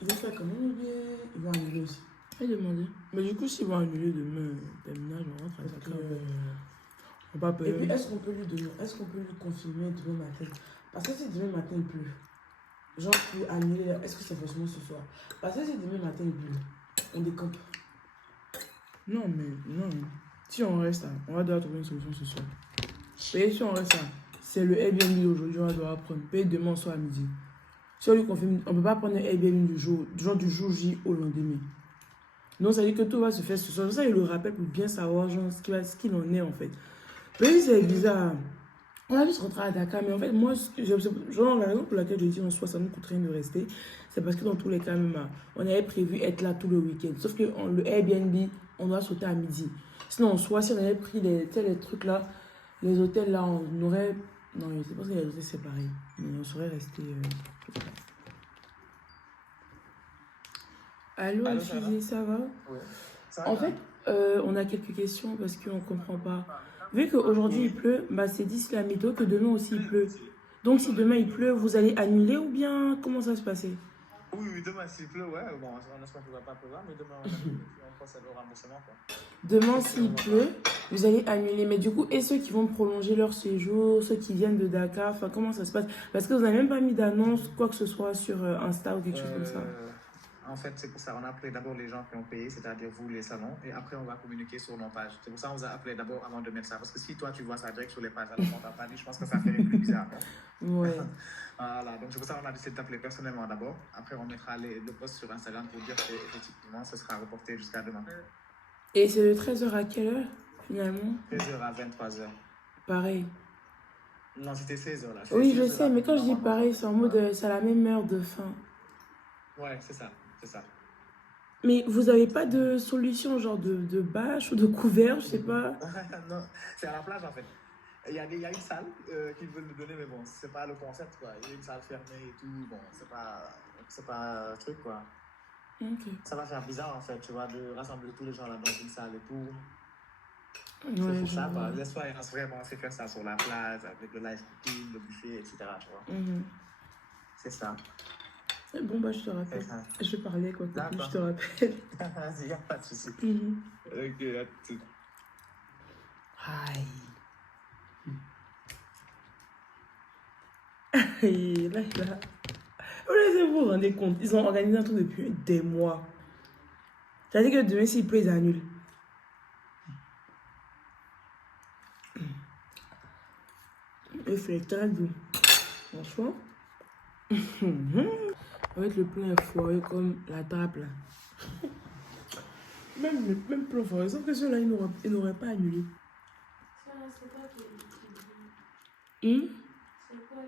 ils vont faire comme on bien, ils vont annuler aussi. Je vais demander. Mais du coup, s'ils vont annuler demain, terminage, on rentre à Dakar. On va pas payer. Et puis, est-ce qu'on peut lui confirmer demain matin? Parce que si demain matin, il pleut, genre pour annuler, est-ce que c'est forcément ce soir? Parce que si demain matin, il pleut, on décampe. Non, mais non. Si on reste là, on va devoir trouver une solution ce soir. Et si on reste là, c'est le Airbnb d'aujourd'hui, on va devoir prendre. Payer demain soir à midi. Si on lui confirme, on ne peut pas prendre un Airbnb du jour J au lendemain. Donc ça veut dire que tout va se faire ce soir. Ça, il le rappelle pour bien savoir genre, ce qu'il en est en fait. Mais c'est bizarre. On a juste rentré à Dakar, mais en fait, moi, genre, la raison pour laquelle je dis en soi, ça ne coûte rien de rester, c'est parce que dans tous les cas, même, on avait prévu être là tout le week-end. Sauf que le Airbnb, on doit sauter à midi. Sinon, en soi, si on avait pris les trucs là, les hôtels là, on aurait. Non, je sais pas si les hôtels c'est pareil, mais on serait resté. Allô, Alfie, ça va? Oui. En fait, on a quelques questions parce qu'on ne comprend pas. Vu qu'aujourd'hui il pleut, bah c'est d'ici la météo que demain aussi il pleut. Donc si demain il pleut, vous allez annuler ou bien comment ça se passer? Oui, demain s'il pleut, ouais, bon, on espère qu'il ne va pas pleuvoir, mais demain on procède au remboursement, quoi. Demain s'il pleut, vous allez annuler. Mais du coup, et ceux qui vont prolonger leur séjour, ceux qui viennent de Dakar, enfin comment ça se passe? Parce que vous n'avez même pas mis d'annonce, quoi que ce soit sur Insta ou quelque chose comme ça. En fait, c'est pour ça qu'on a appelé d'abord les gens qui ont payé, c'est-à-dire vous, les salons, et après on va communiquer sur nos pages. C'est pour ça qu'on vous a appelé d'abord avant de mettre ça. Parce que si toi tu vois ça direct sur les pages, alors on t'a pas dit, je pense que ça fait plus bizarre. Ouais. Voilà, donc c'est pour ça qu'on a décidé de t'appeler personnellement d'abord. Après on mettra le post sur Instagram pour dire qu'effectivement ce sera reporté jusqu'à demain. Et c'est de 13h à quelle heure finalement? 13h à 23h. Pareil. Non, c'était 16h là. Oui, je sais, mais quand je dis pareil, c'est en mode c'est à la même heure de fin. Ouais, c'est ça. C'est ça. Mais vous n'avez pas de solution, genre de bâche ou de couvert, je sais pas? Non, c'est à la plage en fait. Il y a une salle qu'ils veulent nous donner, mais bon, c'est pas le concept quoi. Il y a une salle fermée et tout, bon, c'est pas un truc quoi. Ok. Ça va faire bizarre en fait, tu vois, de rassembler tous les gens là dans une salle et tout. Ouais, c'est pour ça, quoi. L'expérience vraiment, c'est faire ça sur la plage, avec le live cooking, le buffet, etc. Tu vois. C'est ça. Bon, bah, je te rappelle. Je vais parler, quoi. Je te rappelle. Vas-y, il n'y a pas de souci. Ok, à tout. Aïe. Là. Vous vous rendez compte, ils ont organisé un truc depuis des mois. C'est-à-dire que demain, s'il pleut, ils annulent. Et fait très doux. Franchement. Avec le plein foiré comme la table là. Même plein foiré, sauf que ceux-là, ils n'auraient pas annulé. C'est quoi qui C'est quoi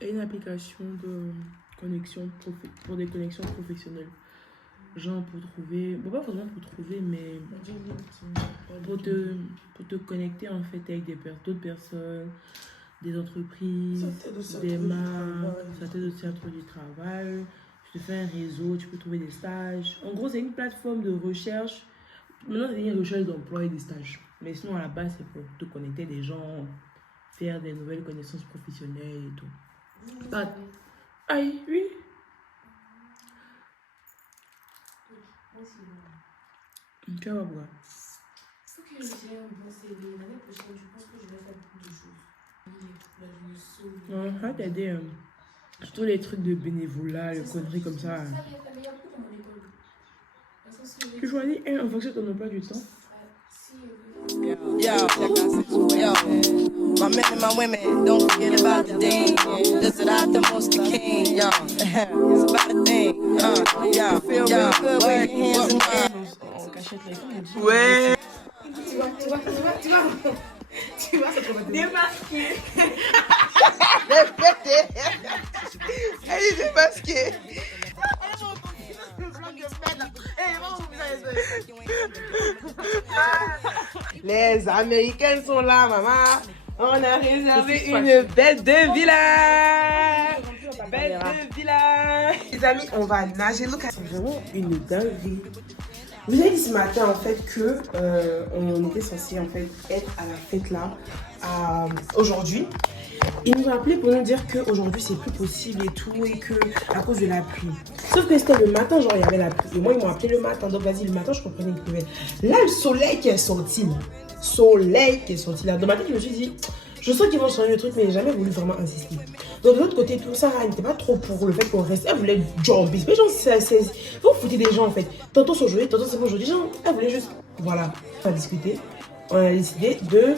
Il y a une application de connexion pour des connexions professionnelles. Genre pour trouver, bon pas forcément pour trouver, mais pour te connecter en fait avec d'autres personnes, des entreprises, des marques, ça t'aide aussi à trouver du travail, tu te fais un réseau, tu peux trouver des stages. En gros, c'est une plateforme de recherche. Maintenant, c'est une recherche d'emploi et des stages. Mais sinon, à la base, c'est pour te connecter des gens, faire des nouvelles connaissances professionnelles et tout. Aïe, oui. Tu vas voir. Il faut que j'ai un bon CV. L'année prochaine, je pense que je vais faire beaucoup de choses. La jeunesse Non, ça va t'aider. Surtout les trucs de bénévolat, les conneries comme ça. Tu choisis un en fonction de ton emploi du temps. Yo, my men and my women, don't forget about the ding. This is not the most king, yo. It's about a thing, yo. Feel real good with your hands in the air. Ouais. Tu vois, c'est trop démasqué. Elle est démasquée. Les Américaines sont là, maman. On a réservé une bête de villa. Bête de villa. Les amis, on va nager. Look, c'est vraiment une dinguerie. Vous avez dit ce matin en fait que on était censé en fait être à la fête là aujourd'hui. Ils nous ont appelé pour nous dire qu'aujourd'hui c'est plus possible et tout et que à cause de la pluie. Sauf que c'était le matin, genre il y avait la pluie. Et moi ils m'ont appelé le matin, donc vas-y le matin je comprenais une nouvelle. Là le soleil qui est sorti là. Soleil qui est sorti là. Dans ma tête je me suis dit, je sens qu'ils vont changer le truc mais j'ai jamais voulu vraiment insister. Donc de l'autre côté tout ça, elle n'était pas trop pour le fait qu'on reste. Elle voulait jumper. Mais genre vous foutez des gens en fait. Tantôt c'est aujourd'hui, tantôt c'est pas aujourd'hui. Genre elle voulait juste, voilà, on a discuté. On a décidé de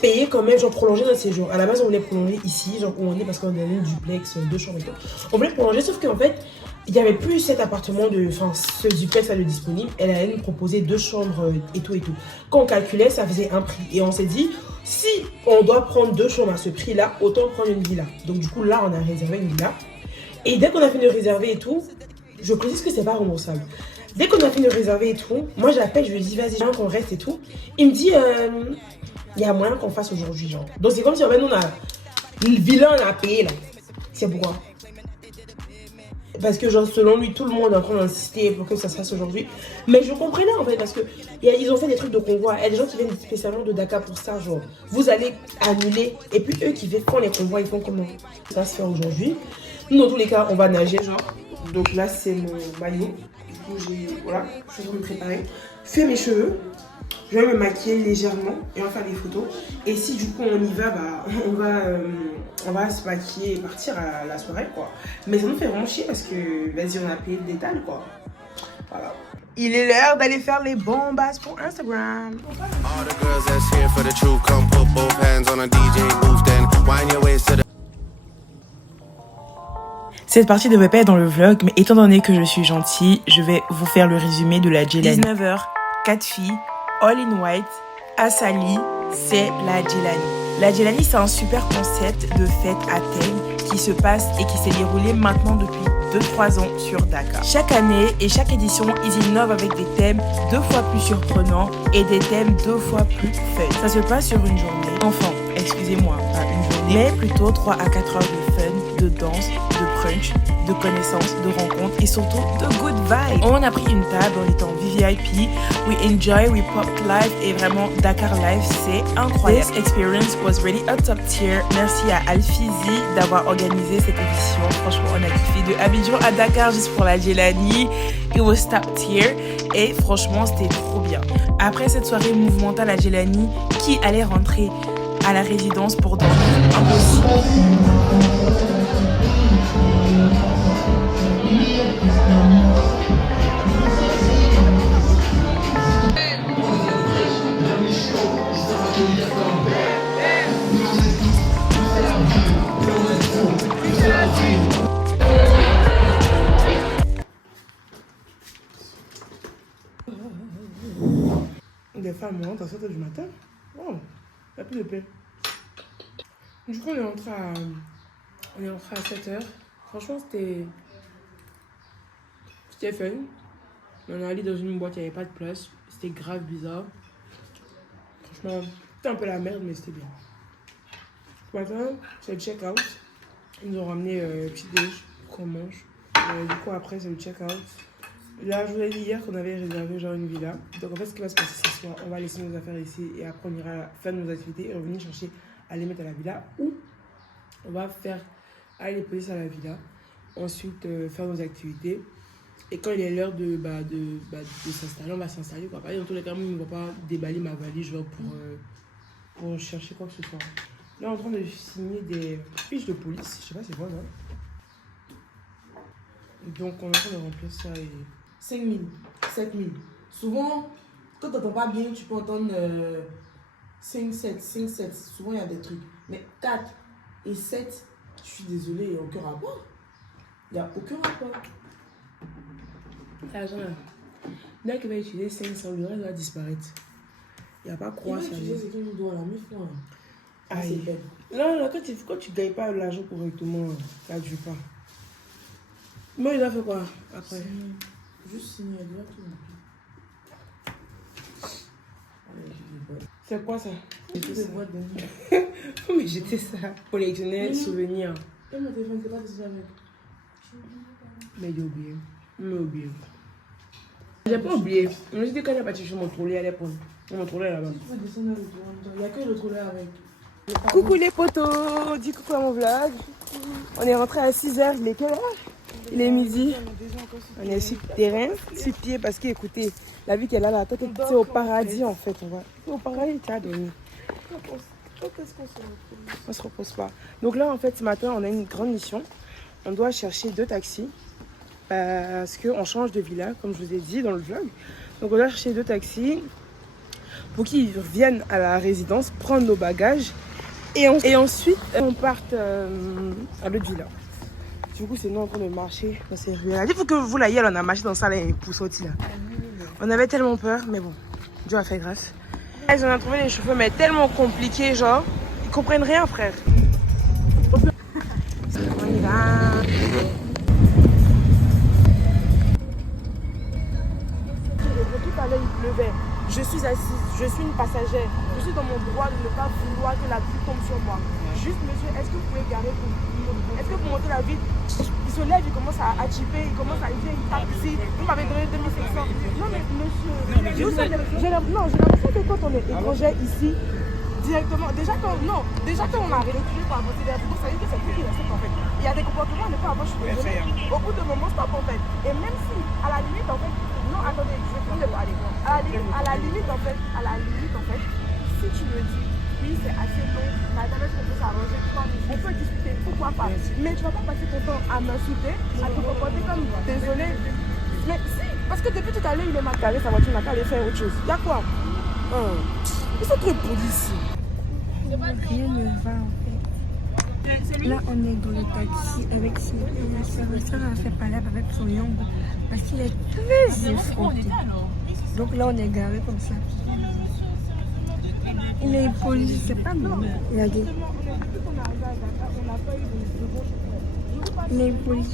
payer quand même, genre prolonger notre séjour. À la base on voulait prolonger ici, genre où on est parce qu'on a un duplex, 2 chambres et tout. On voulait prolonger sauf qu'en fait il n'y avait plus cet appartement enfin ce duplex là de disponible. Elle allait nous proposer 2 chambres et tout et tout. Quand on calculait ça faisait un prix et on s'est dit si on doit prendre 2 chambres à ce prix là, autant prendre une villa. Donc du coup là on a réservé une villa et dès qu'on a fini de réserver et tout, je précise que c'est pas remboursable. Dès qu'on a fini de réserver et tout, moi j'appelle, je lui dis vas-y qu'on reste et tout. Il me dit il y a moyen qu'on fasse aujourd'hui, genre. Donc c'est comme si en fait on a le villa on a payé là. C'est pourquoi? Parce que genre selon lui tout le monde est en train d'insister pour que ça se fasse aujourd'hui. Mais je comprenais en fait parce que ils ont fait des trucs de convoi. Il y a des gens qui viennent spécialement de Dakar pour ça, genre vous allez annuler et puis eux qui font les convois ils font comment? Ça va se faire aujourd'hui. Nous dans tous les cas on va nager genre. Donc là c'est mon maillot. Du coup j'ai voilà, je suis en train de me préparer. Fais mes cheveux. Je vais me maquiller légèrement et on va faire des photos. Et si du coup on y va, bah, on va se maquiller et partir à la soirée quoi. Mais ça nous fait vraiment chier parce que vas-y on a payé le détail quoi. Voilà. Il est l'heure d'aller faire les bombasses pour Instagram. All the girls that's here for the truth, come put both hands on a DJ booth, then wind your waist to the... Cette partie ne devait pas être dans le vlog, mais étant donné que je suis gentille, je vais vous faire le résumé de la Djelani. 19h, 4 filles, all in white, Asali, c'est la Djelani. La Djelani, c'est un super concept de fête à thème qui se passe et qui s'est déroulé maintenant depuis 2-3 ans sur Dakar. Chaque année et chaque édition, ils innovent avec des thèmes 2 fois plus surprenants et des thèmes 2 fois plus fun. Ça se passe sur une journée. Enfin, excusez-moi, pas une journée, mais plutôt 3 à 4 heures de fun, de danse, de brunch, de connaissances, de rencontres et surtout de good vibes. On a pris une table, on était en VVIP, we enjoy, we pop live et vraiment Dakar Live, c'est incroyable. This experience was really a top tier. Merci à Alfizi d'avoir organisé cette édition. Franchement, on a kiffé de Abidjan à Dakar juste pour la Djelani. It was top tier et franchement, c'était trop bien. Après cette soirée mouvementale à Djelani, qui allait rentrer à la résidence pour dormir? Impossible. Des femmes rentrent à 7h du matin. Oh, il n'y a plus de paix. Du coup, on est rentré à 7h. Franchement, c'était fun. On est allé dans une boîte, il n'y avait pas de place. C'était grave bizarre. Franchement, c'était un peu la merde, mais c'était bien. Ce matin, c'est le check-out. Ils nous ont ramené petit déj qu'on mange. Du coup, après, c'est le check-out. Là, je vous ai dit hier qu'on avait réservé genre une villa. Donc en fait, ce qui va se passer ce soir, on va laisser nos affaires ici et après on ira faire nos activités et revenir chercher à les mettre à la villa ou on va aller les poser à la villa. Ensuite, faire nos activités. Et quand il est l'heure de s'installer, on va s'installer. Dans tous les cas, moi, je ne vais pas déballer ma valise genre pour chercher quoi que ce soit. Là, on est en train de signer des fiches de police. Je sais pas c'est quoi, là. Donc, on est en train de remplir ça et... 5 000, 7 000. Souvent, quand tu n'entends pas bien, tu peux entendre 5, 7, 5, 7. Souvent, il y a des trucs. Mais 4 et 7, je suis désolée, il n'y a aucun rapport. Il n'y a aucun rapport. L'argent là. Dès qu'il va utiliser 500, le reste va disparaître. Il n'y a pas quoi ça. Tu sais ce qu'il nous doit là, 1000 francs. Aïe. Non, quand tu ne gagnes pas l'argent correctement, ça ne dure pas. Moi, il a fait quoi après? Juste signer directement. C'est quoi ça? J'étais ça. Mais j'étais ça. Collectionner souvenirs. Et mon téléphone, c'est pas déjà avec. Mais j'ai oublié. J'ai pas oublié. Je me suis dit quand j'ai parti chez mon trolley, elle est prendre. Mon trolley est là-bas. Il faut descendre le tour. Il n'y a que le trolley avec. Coucou les potos, dis coucou à mon vlog. On est rentré à 6h, il est quelle heure? Il est midi. On est sur le terrain, sur pied parce que écoutez, la vie qu'elle a là, c'est au paradis en fait. On va au paradis, tu as dormi. Qu'est-ce qu'on se repose? On se repose pas. Donc là en fait ce matin on a une grande mission. On doit chercher 2 taxis parce qu'on change de villa comme je vous ai dit dans le vlog. Donc on doit chercher 2 taxis pour qu'ils viennent à la résidence prendre nos bagages et ensuite on parte à l'autre villa. Du coup, c'est nous en train de marcher dans ces rues-là. Il faut que vous l'ayez, on a marché dans ça là pour sortir là. On avait tellement peur, mais bon, Dieu a fait grâce. Ils ont trouvé les chauffeurs, mais tellement compliqués, genre, ils comprennent rien, frère. On y va. Tout à l'heure, il pleuvait. Je suis assise, je suis une passagère. Je suis dans mon droit de ne pas vouloir que la pluie tombe sur moi. Juste, monsieur, est-ce que vous pouvez garer pour est-ce que vous montez la ville? Il se lève, il commence à chipper, il commence à dire, il tape ici. Vous m'avez donné 2500. Non, mais monsieur, j'ai l'impression que quand on est étranger ici, directement, déjà quand on a reculé pour avancer vers vous, ça veut dire que c'est plus irrespect en fait. Il y a des comportements à ne pas avoir, je suis désolée. Au bout d'un moment, stop en fait. Et même si, à la limite, en fait, non, attendez, je vais finir de parler. À la limite, en fait, si tu me dis, oui, c'est assez long, madame, est-ce qu'on peut s'arranger? On peut discuter, pourquoi pas? Mais tu vas pas passer ton temps à m'insulter, à te comporter comme désolé. Mais si, parce que depuis tout à l'heure, il est mal carré, sa voiture n'a qu'à aller faire autre chose. Y'a quoi? Ils sont trop polis ici. Rien ne va en fait. Là, on est dans le taxi avec la soeur a fait parler avec son yong parce qu'il est très effronté. Donc là, on est garé comme ça. Il est poli, c'est pas bon. Regardez. Il est poli.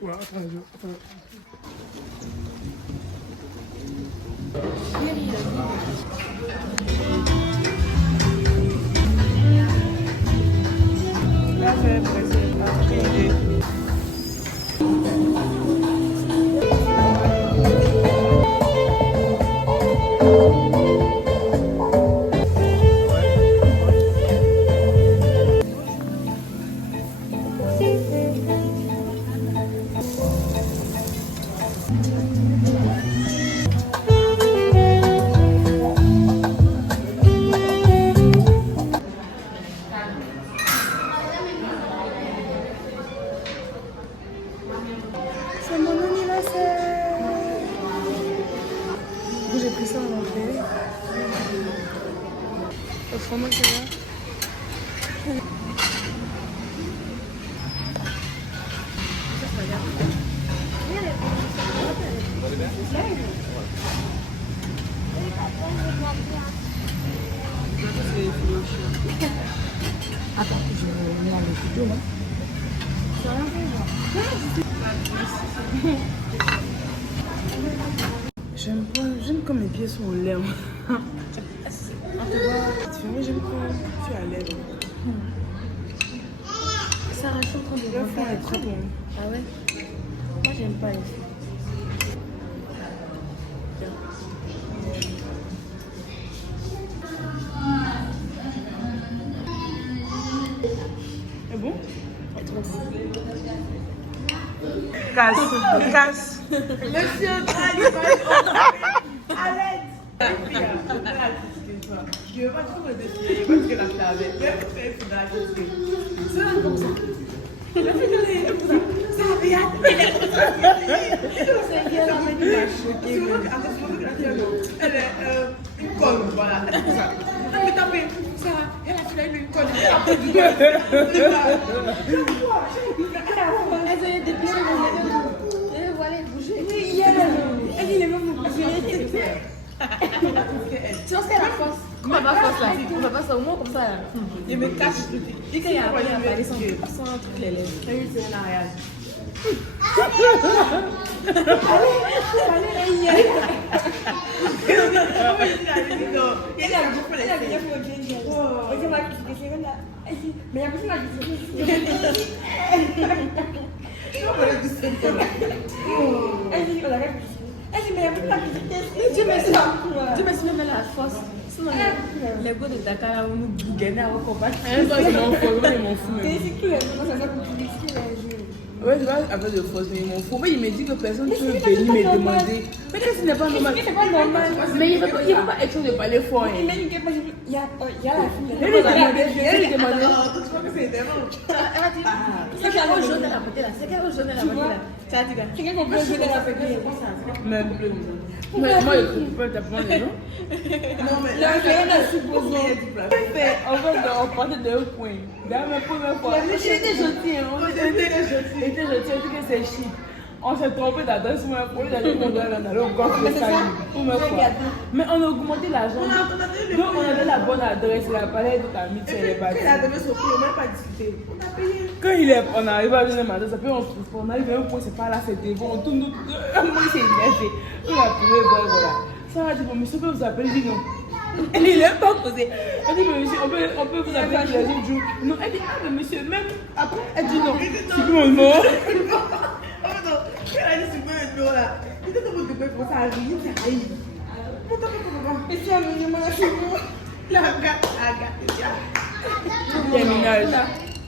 Ouais, attends. Là, c'est pressé. C'est mon anniversaire. Du coup, j'ai pris ça en entrée. Le fromage est là. Attends, je vais mettre le couteau là. J'aime quand mes pieds sont en l'air. J'aime quand tu es à l'aise. Ça rassure quand on le fond est très bon. Ah ouais? Moi, j'aime pas les filles. C'est bon? Casse. Monsieur, arrête. Je veux pas trop me défier parce que la fait avec. Même si elle fait la question. C'est là comme ça. Ça va bien. C'est bien la main qui m'a choquée. Elle est une conne, voilà. Elle me tapait. Ça, elle a fait une conne. Elle a fait du gueule. Elles ont des pieds dans les deux. Et voilà, bouger. Oui, elle dit les mêmes mots. Tu vois, c'est la force. On va pas force là. On va pas ça au moins comme ça. Je me cache. Et quand il y a un peu sans toutes les lèvres. T'as eu le scénario. Dieu merci, même la force. Sinon, les gars de Dakar, on nous gagnent à combattre. C'est mon fou, ils m'ont fou. Ouais, je vois avec de force, mais ils m'ont fou. Mais il me dit que personne ne peut venir me demander. Mais qu'est-ce qui n'est pas normal? C'est pas normal. Mais il ne peut pas être chose de parler fort. Il y a la fille. Elle lui demandait. Tu vois que c'est tellement. Elle a dit, c'est qu'elle a jaune à la côté là. C'est qu'elle a jaune à la côté là. Tu as dit, quelqu'un comprend jaune à la côté. Même plus. Moi, je peux t'apprendre les gens. Non, mais là, rien à supposer. En fait, on partait d'un point. Dans ma première fois. Il était gentil. Il était gentil, je dis que c'est chic. On s'est trompé d'adresse, on a d'aller au golf de Samy. Mais on a augmenté l'argent. Donc on avait la bonne adresse, il a parlé de ta amie, elle est partie. Il a donné son prix, on n'a même pas discuté. On a payé. Quand on arrive à donner ma adresse, après on arrive à un point, c'est pas là, c'est devant, on tourne, moi il s'est énervé. On a trouvé, voilà. Ça va dire, bon, monsieur, peut vous appeler, il dit non. Elle n'est même pas posée. Elle dit, mais monsieur, on peut vous appeler les autres jours. Non, elle dit, ah, mais monsieur, même après, elle dit non. C'est bon, non. Elle a dit, tu peux le bureau là. Il était dans votre bureau pour ça, il s'est haï. Et si elle me dit, moi, c'est moi. La gâte, Terminal.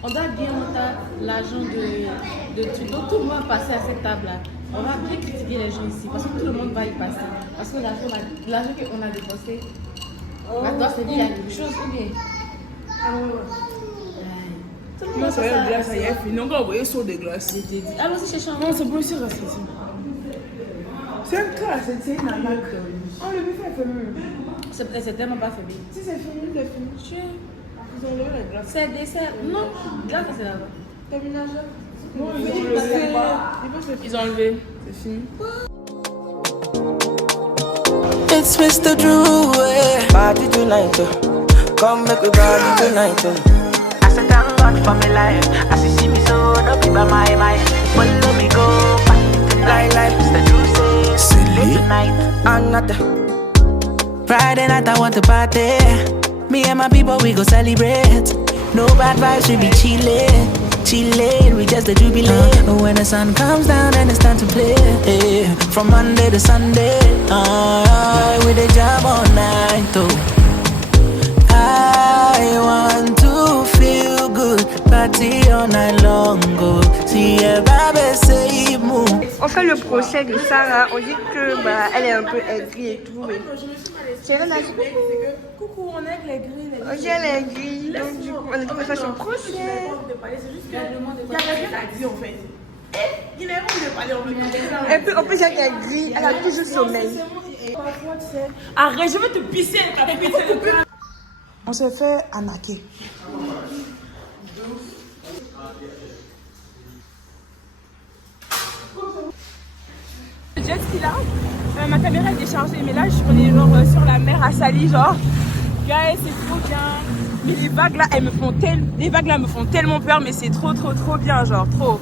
On doit bien monter l'argent de tout. Donc tout le monde va passer à cette table-là. On va bien critiquer les gens ici parce que tout le monde va y passer. Parce que l'argent qu'on a dépensé, maintenant c'est dit il y a quelque chose ou bien. Moi, ça y est, glace, ça y est, fini. On va envoyer sur des glaces. Allons-y chercher un. Non, c'est bon, ici, reste ici. C'est un cas, c'est une arnaque. Oh, le buffet est fermé. C'est tellement pas fermé. Si c'est fini, c'est fini. Ils ont levé les glaces. C'est dessert. Non, glace, c'est là-bas. T'as mis l'argent? Non, ils ont levé. Ils ont enlevé. C'est fini. It's Mr. Drew, yeah. Party tonight, come make we party tonight. I said thank God for my life. As you see me so, don't be by my mind. Follow me go, party tonight. Like Mr. Drew say, late tonight. Another Friday night I want to party. Me and my people we go celebrate. No bad vibes, we be chillin'. Chillin', we just a jubilate. When the sun comes down and it's time to play, from Monday to Sunday, we the jam all night though. I want to feel good, party all night long, go see a baby say move. On fait le procès de Sarah, on dit que elle est un peu aigrie et tout. C'est elle a dit coucou, on est avec les grilles. Ok, elle est aigrie, donc du coup on a dit qu'on fait son procès. Il y a rien à dire en fait. Il est bon de parler en même temps. Et puis en plus elle est aigrie, elle a toujours sommeil. Arrête, je vais te pisser. On s'est fait arnaquer. Le jet ski là, ma caméra est déchargée, mais là on est genre sur la mer à Sali, genre. Guys, c'est trop bien. Mais les vagues là, elles me font tellement peur, mais c'est trop bien, genre trop.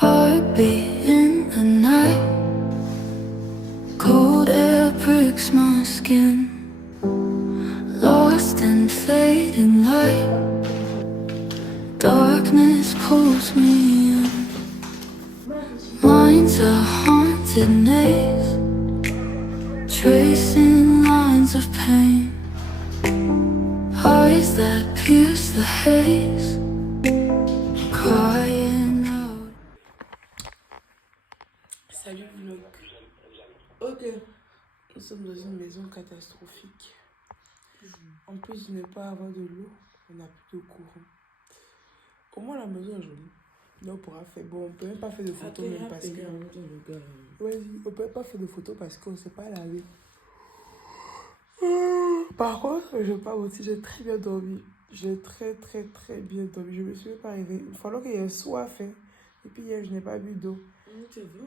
Heartbeat in the night, cold air pricks my skin, lost in fading light, darkness pulls me in. Mind's a haunted maze, tracing lines of pain, eyes that pierce the haze, cry Salut vlog. Ok, nous sommes dans une maison catastrophique. En plus de ne pas avoir de l'eau, on n'a plus de courant. Au moins la maison est jolie. Là on pourra faire. Bon, on peut même pas faire de photos même parce que. Vas-y, on peut pas faire de photos parce qu'on ne sait pas laver. Par contre, je vais pas mentir, j'ai très bien dormi. J'ai très bien dormi. Je me suis même pas réveillée. Il fallait qu'il y ait soif. Hein. Et puis hier, je n'ai pas bu d'eau.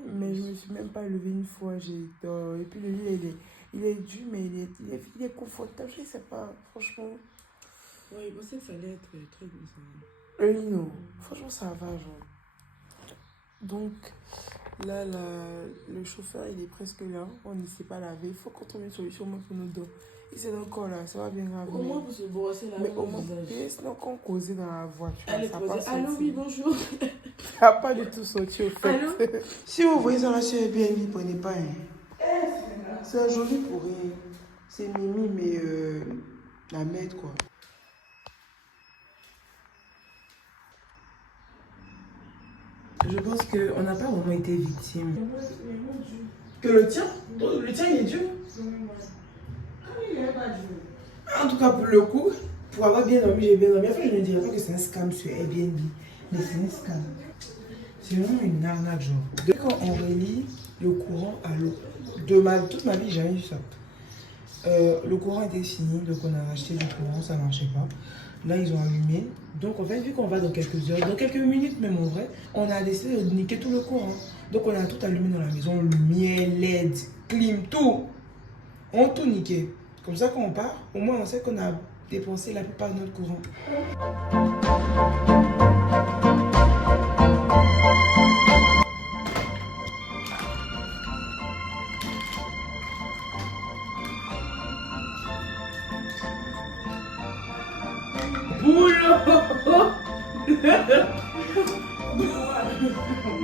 Mais je me suis même pas levée une fois. Et puis le lit, il est dur, mais il est confortable. Je sais pas, franchement. Ouais, il pensait que ça allait être très bizarre. Le lit, non. Franchement, ça va, genre. Donc, là, le chauffeur, il est presque là. On ne sait pas laver. Il faut qu'on trouve une solution pour nos dos. Et c'est encore là, ça va bien grave. Au moins pour se brosser la main au visage. Sinon, quand on causait dans la voiture, allez, ça poser. passe. Allô, oui, bonjour. Ça n'a pas du tout sorti au fait. Allô? Si vous voyez ça là sur Airbnb, prenez pas. Hein. C'est un joli pour rien. C'est Mimi, mais la merde quoi. Je pense qu'on n'a pas vraiment été victime. Que le tien? Le tien, il est dur? En tout cas, pour le coup, pour avoir bien dormi, j'ai bien dormi. En fait, je ne dirais pas que c'est un scam sur Airbnb, mais c'est un scam. C'est vraiment une arnaque, genre. Dès qu'on relie le courant à l'eau, toute ma vie, j'ai jamais vu ça. Le courant était fini, donc on a racheté du courant, ça ne marchait pas. Là, ils ont allumé. Donc, en fait, vu qu'on va dans quelques heures, dans quelques minutes même en vrai, on a décidé de niquer tout le courant. Donc, on a tout allumé dans la maison, lumière, LED, clim, tout. On a tout niqué. Comme ça, quand on part, au moins, on sait qu'on a dépensé la plupart de notre courant.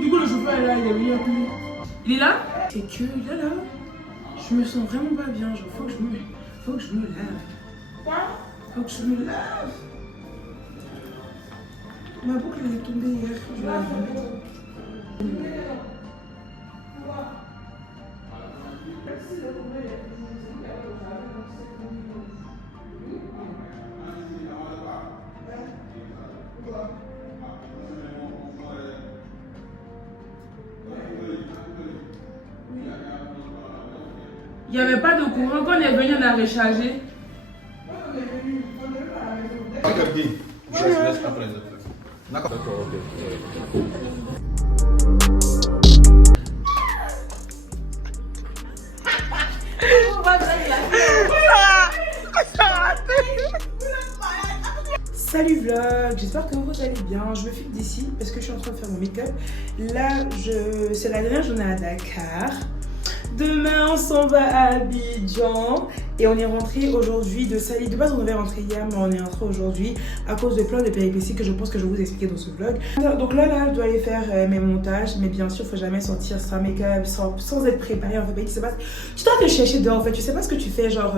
Du coup, le chauffeur est là, il est venu un peu. Il est là? C'est que là, je me sens vraiment pas bien. Genre, faut que je me lave. Faut que je me lave. Ma boucle elle est tombée hier. Je vais la remettre. Il n'y avait pas de courant. Quand on est venu, on a rechargé. Je laisse après. D'accord, ok. Salut vlog, j'espère que vous allez bien. Je me filme d'ici parce que je suis en train de faire mon make-up. Là, c'est la dernière journée à Dakar. Demain, on s'en va à Abidjan. Et on est rentré aujourd'hui de Saly. De base, on devait rentrer hier, mais on est rentré aujourd'hui à cause de plein de péripéties que je pense que je vais vous expliquer dans ce vlog. Donc là, je dois aller faire mes montages. Mais bien sûr, il ne faut jamais sortir sans make-up, sans être préparé. En fait, tu sais pas, tu dois te chercher dehors. En fait, tu sais pas ce que tu fais. Genre,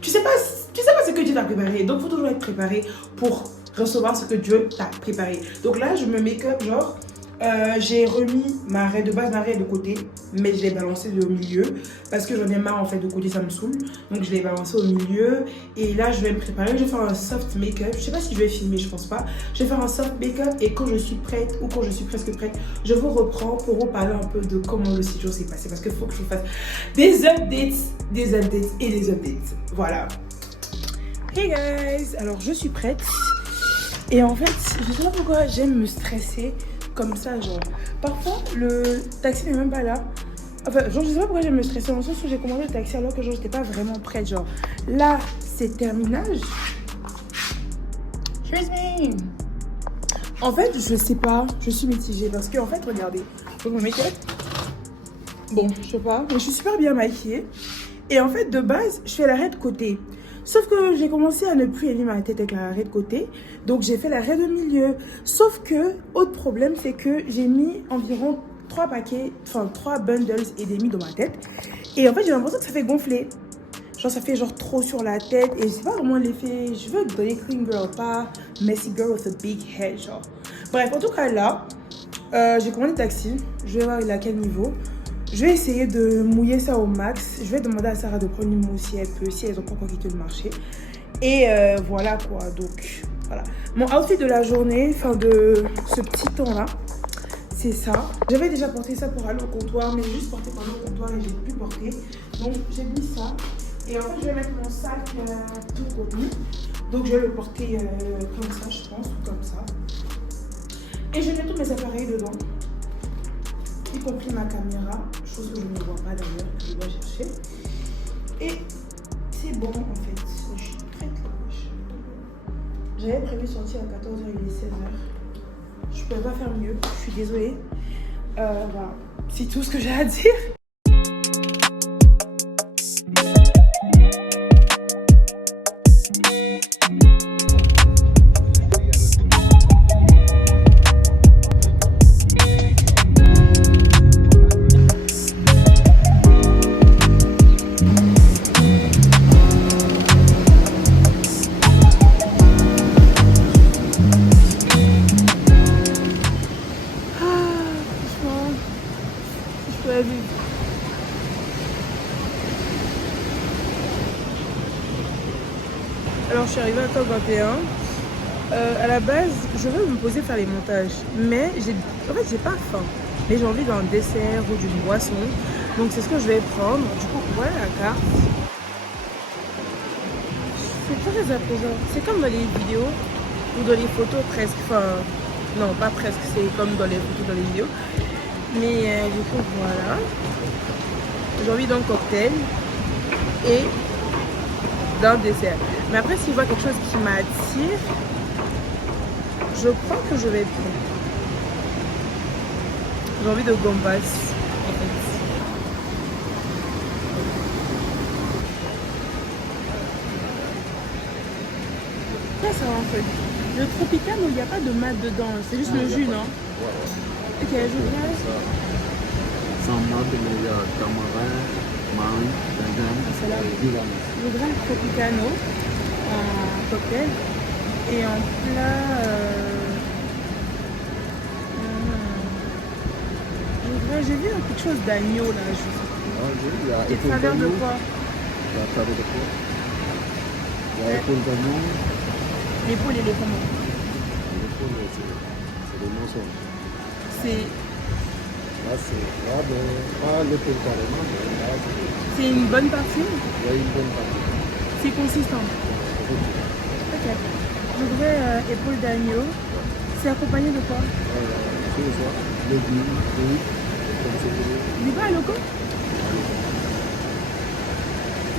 tu sais pas ce que Dieu t'a préparé. Donc, il faut toujours être préparé pour recevoir ce que Dieu t'a préparé. Donc là, je me make-up, genre... j'ai remis ma raie de base, ma raie de côté, mais je l'ai balancée au milieu parce que j'en ai marre en fait de côté, ça me saoule. Donc je l'ai balancée au milieu et là je vais me préparer, je vais faire un soft make-up. Je sais pas si je vais filmer, je pense pas. Je vais faire un soft make-up et quand je suis prête ou quand je suis presque prête, je vous reprends pour vous parler un peu de comment le séjour s'est passé parce qu'il faut que je vous fasse des updates. Voilà. Hey guys, alors je suis prête et en fait, je sais pas pourquoi j'aime me stresser comme ça, genre. Parfois, le taxi n'est même pas là. Enfin, genre, je sais pas pourquoi j'aime me stresser dans le sens où j'ai commandé le taxi alors que genre, j'étais pas vraiment prête, genre. Là, c'est terminage. Excuse me. En fait, je sais pas, je suis mitigée parce que, en fait, regardez, pour mon make-up, bon, je sais pas, mais je suis super bien maquillée. Et en fait, de base, je fais la raie de côté. Sauf que j'ai commencé à ne plus aimer ma tête avec la raie de côté. Donc, j'ai fait la raie de milieu. Sauf que, autre problème, c'est que j'ai mis environ 3 bundles et demi dans ma tête. Et en fait, j'ai l'impression que ça fait gonfler. Genre, ça fait genre trop sur la tête. Et c'est pas vraiment l'effet... Je veux donner clean girl, pas messy girl with a big head, genre. Bref, en tout cas, là, J'ai commandé taxi. Je vais voir il est à quel niveau. Je vais essayer de mouiller ça au max. Je vais demander à Sarah de prendre une mousse si elle peut, si elles n'ont pas encore quitté le marché. Et voilà quoi. Donc voilà. Mon outfit de la journée, enfin de ce petit temps-là, c'est ça. J'avais déjà porté ça pour aller au comptoir, mais j'ai juste porté pendant le comptoir et j'ai plus porté. Donc j'ai mis ça. Et en fait, je vais mettre mon sac tout contenu. Donc je vais le porter comme ça, je pense, ou comme ça. Et je mets tous mes appareils dedans, y compris ma caméra, chose que je ne vois pas d'ailleurs, que je dois chercher. Et c'est bon en fait, je suis prête là. J'avais prévu de sortir à 14h, il est 16h. Je ne pouvais pas faire mieux, je suis désolée. Voilà, c'est tout ce que j'ai à dire. Alors je suis arrivée à Top 21. À la base, je veux me poser faire les montages, mais en fait j'ai pas faim. Mais j'ai envie d'un dessert ou d'une boisson. Donc c'est ce que je vais prendre. Du coup, voilà la carte. C'est très apaisant. C'est comme dans les vidéos ou dans les photos presque. Enfin, non pas presque, c'est comme dans les photos dans les vidéos. Mais du coup voilà. J'ai envie d'un cocktail et d'un dessert. Mais après, s'il voit quelque chose qui m'attire, je crois que je vais prendre. J'ai envie de gambas, en fait. C'est ça, en fait. Le Tropicano, il n'y a pas de mat dedans. C'est juste le jus, non? Ok, je vois. Sans mat, mais il y a tamarin, mangue, gingembre. Je voudrais le Tropicano en cocktail et en plat. J'ai vu quelque chose d'agneau là. Et travers de quoi? La travers de quoi? La épaule d'agneau. L'épaule et les comment? L'épaule, c'est le morceau. C'est. Là, c'est pas l'épaule carrément, mais là, c'est une bonne partie? Oui, une bonne partie. C'est consistant. Ok. Je voudrais épaule d'agneau. C'est accompagné de quoi? C'est ça. Légumes, fruits, comme c'est. Du pain à loco?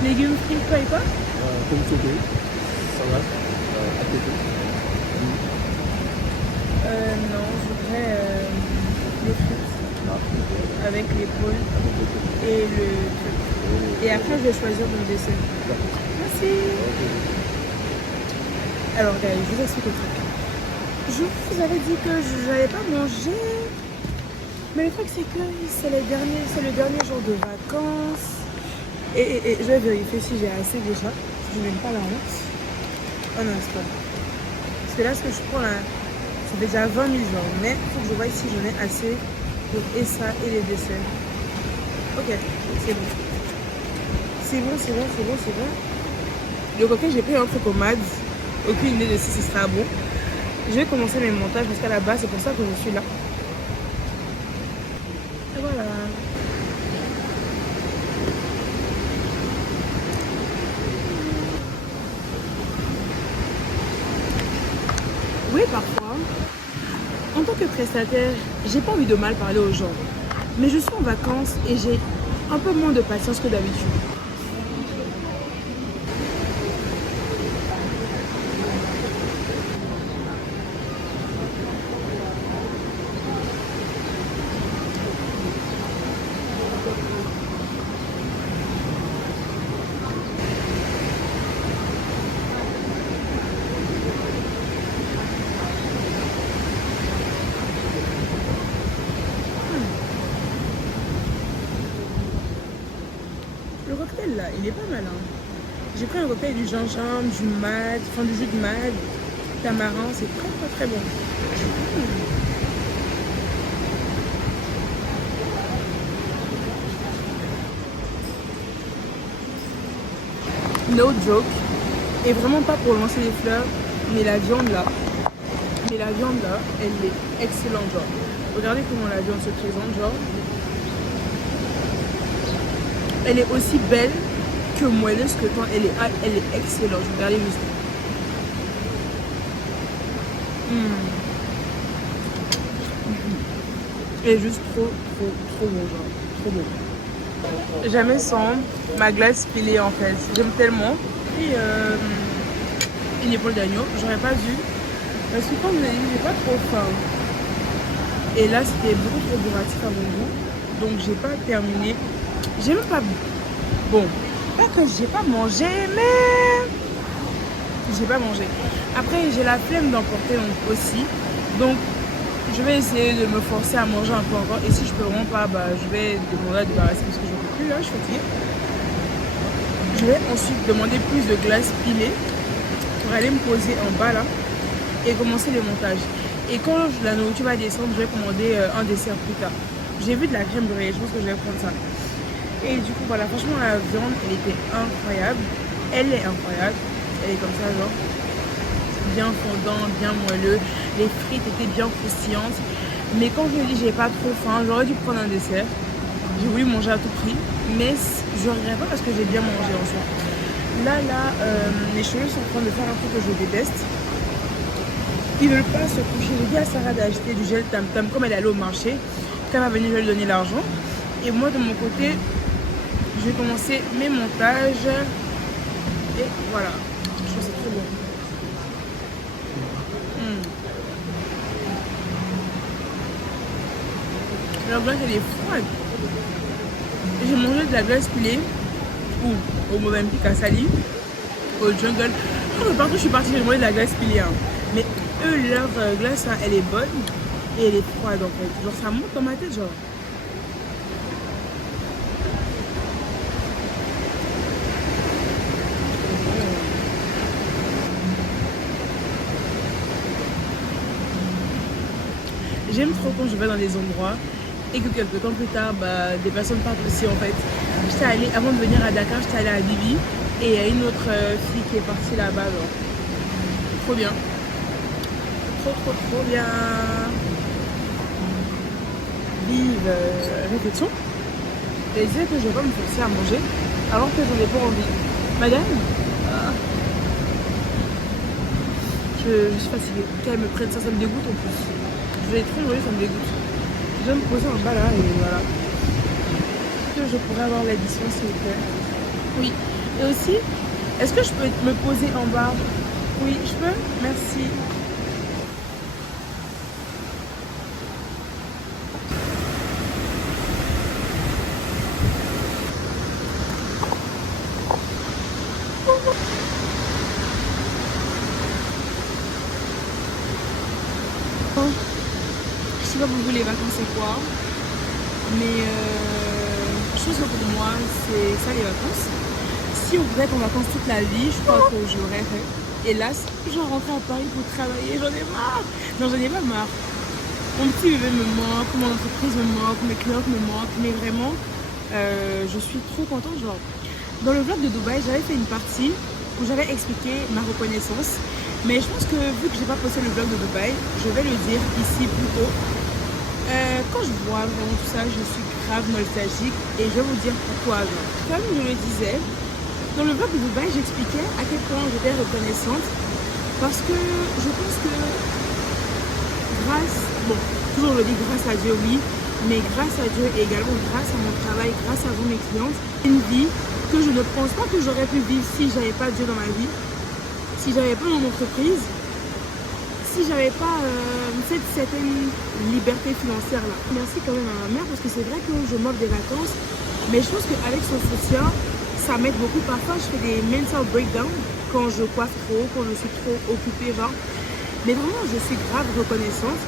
Légumes, fruits, quoi et quoi? Comme c'est. Salade, à côté. Non, je voudrais les frites. Avec l'épaule et le truc. Et après, je vais choisir mon dessert. Merci. Alors, regardez, je vous explique le truc. Je vous avais dit que je n'allais pas manger. Mais le truc, c'est que c'est le dernier jour de vacances. Et je vais vérifier si j'ai assez déjà. Je n'aime pas la honte. Un instant. Parce que là, ce que je prends là, c'est déjà 20 000 genres. Mais il faut que je voie si j'en ai assez. Et ça et les desserts. Ok, c'est bon. C'est bon, c'est bon, c'est bon, c'est bon. Le cocktail, j'ai pris un truc au MAD. Aucune idée de si ce sera bon. Je vais commencer mes montages parce qu'à la base, c'est pour ça que je suis là. Et voilà. Oui, parfois. En tant que prestataire, j'ai pas envie de mal parler aux gens. Mais je suis en vacances et j'ai un peu moins de patience que d'habitude. Le cocktail là, il est pas mal. Hein. J'ai pris un cocktail du gingembre, du mad, enfin du jus de mad, tamarin, c'est très très très bon. no joke. Et vraiment pas pour lancer des fleurs, mais la viande là, elle est excellente, genre. Regardez comment la viande se présente, genre. Elle est aussi belle que moelleuse que quand elle est excellente. Regardez juste. Elle est juste trop bon, genre. Trop bon. Jamais sans ma glace pilée en fait. J'aime tellement. Et une épaule d'agneau, j'aurais pas dû. Parce que comme vous avez dit, j'ai pas trop faim. Et là, c'était beaucoup trop bourratif à mon goût. Donc, j'ai pas terminé. J'ai même pas... Bon, pas que j'ai pas mangé, mais... J'ai pas mangé. Après, j'ai la flemme d'emporter aussi. Donc, je vais essayer de me forcer à manger un peu encore. Et si je peux vraiment pas, bah, je vais demander à débarrasser parce que je ne peux plus. Là, je suis fatiguée. Je vais ensuite demander plus de glace pilée pour aller me poser en bas là et commencer les montages. Et quand la nourriture va descendre, je vais commander un dessert plus tard. J'ai vu de la crème brûlée, je pense que je vais prendre ça. Et du coup voilà, franchement la viande elle était incroyable. Elle est incroyable. Elle est comme ça genre bien fondant, bien moelleux. Les frites étaient bien croustillantes. Mais quand je me dis j'ai pas trop faim, j'aurais dû prendre un dessert. J'ai voulu manger à tout prix, mais je regrette pas parce que j'ai bien mangé en soi. Là, mes cheveux sont en train de faire un truc que je déteste. Ils veulent pas se coucher. J'ai dit à Sarah d'acheter du gel Tam Tam comme elle est allée au marché. Quand elle va venir, je vais lui donner l'argent. Et moi, de mon côté, je vais commencer mes montages. Et voilà. Je trouve que c'est très bon. La glace, elle est froide. J'ai mangé de la glace pilée au Mozambique à Sali, au Jungle. Partout où je suis partie, j'ai mangé de la glace pilée. Hein. Mais eux, leur glace, hein, elle est bonne et elle est froide en fait. Genre ça monte dans ma tête, genre. J'aime trop quand je vais dans des endroits et que quelques temps plus tard, bah, des personnes partent aussi en fait. J'étais allée, avant de venir à Dakar, j'étais allée à Bibi et il y a une autre fille qui est partie là-bas. Trop bien. Trop bien. Vive réflexion. Elle disait que je vais pas me forcer à manger alors que j'en ai pas envie. Madame je suis fatiguée. Qu'elle me prenne ça, ça me dégoûte en plus. Je vais trop manger, ça me dégoûte. Je vais me poser en bas là et voilà. Est-ce que je pourrais avoir l'addition s'il vous plaît? Oui. Et aussi, est-ce que je peux me poser en bas? Oui, je peux? Merci. Je sais pas pour vous les vacances c'est quoi, mais je pense que pour moi c'est ça les vacances. Si on pouvait être en vacances toute la vie, je crois que je l'aurais fait. Hélas, je rentrais à Paris pour travailler, j'en ai marre. Non, j'en ai pas marre. Mon petit bébé me manque, mon entreprise me manque, mes clients me manquent, mais vraiment je suis trop contente. Genre, dans le vlog de Dubaï, j'avais fait une partie où j'avais expliqué ma reconnaissance. Mais je pense que vu que j'ai pas posté le vlog de Dubaï, je vais le dire ici plutôt. Quand je vois vraiment tout ça, je suis grave nostalgique et je vais vous dire pourquoi. Comme je le disais, dans le vlog de Dubaï, j'expliquais à quel point j'étais reconnaissante parce que je pense que toujours je le dis grâce à Dieu, oui, mais grâce à Dieu et également grâce à mon travail, grâce à vous mes clientes, une vie que je ne pense pas que j'aurais pu vivre si j'avais pas Dieu dans ma vie. Si j'avais pas mon entreprise, si j'avais pas cette certaine liberté financière là. Merci quand même à ma mère parce que c'est vrai que je m'offre des vacances, mais je pense qu'avec son soutien, ça m'aide beaucoup. Parfois je fais des mental breakdowns quand je coiffe trop, quand je suis trop occupée genre. Mais vraiment je suis grave reconnaissante.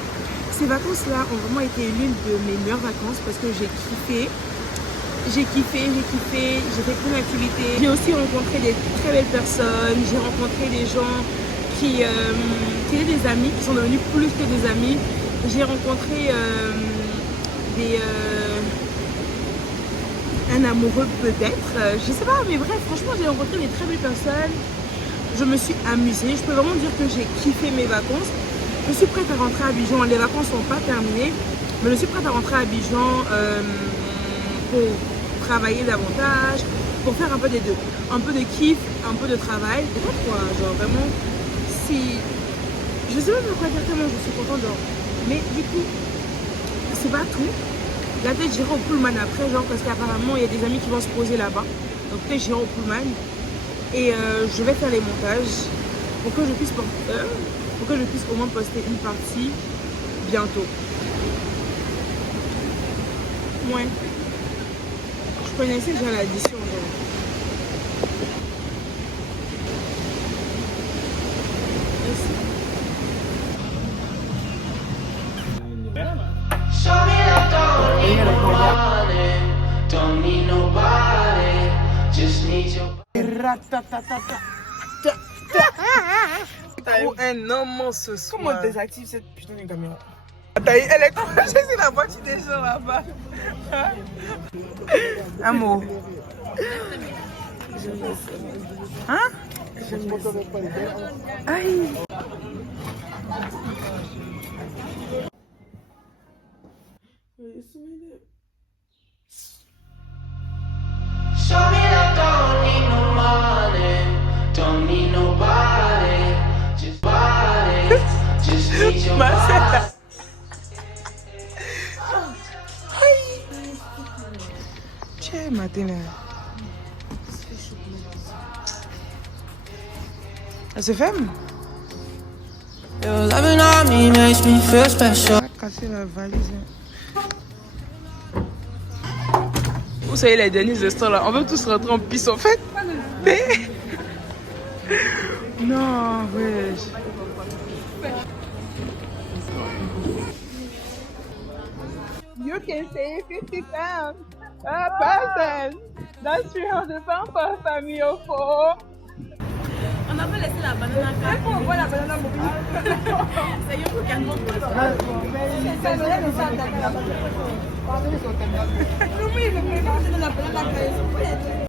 Ces vacances là ont vraiment été l'une de mes meilleures vacances parce que j'ai kiffé. J'ai kiffé, j'ai fait plein d'activités. J'ai aussi rencontré des très belles personnes, j'ai rencontré des gens qui étaient des amis, qui sont devenus plus que des amis. J'ai rencontré un amoureux peut-être, je sais pas, mais bref, franchement j'ai rencontré des très belles personnes, je me suis amusée, je peux vraiment dire que j'ai kiffé mes vacances. Je suis prête à rentrer à Abidjan, les vacances sont pas terminées, mais je suis prête à rentrer à Abidjan pour travailler davantage, pour faire un peu des deux, un peu de kiff, un peu de travail, je sais pas quoi, genre vraiment, si, je sais même pas quoi dire tellement je suis contente de, mais du coup, c'est pas tout. Là peut-être j'irai au Pullman après, genre parce qu'apparemment il y a des amis qui vont se poser là-bas. Donc peut-être j'irai au Pullman et je vais faire les montages pour que je puisse au moins poster une partie bientôt. Ouais. Je connaissais déjà l'addition. Don't need nobody, just need your Trop un homme ce soir. Comment on désactive cette putain de caméra? Elle est coincée, c'est la voiture des gens là-bas. Amour. Hein? Aïe. Show me that don't need no money, don't need nobody, just need your body. Tiens, Matina. Elle se ferme? Your loving on me makes me feel special. Casser la valise. Vous savez, les derniers instants là, on veut tous rentrer en piste en fait. Mais. Non, wesh. You can save 50 pounds per person. That's 300 pounds per family of 4. On a pas laissé la banane à quatre. On voit la banane mobile. C'est un peu calme. C'est la banane à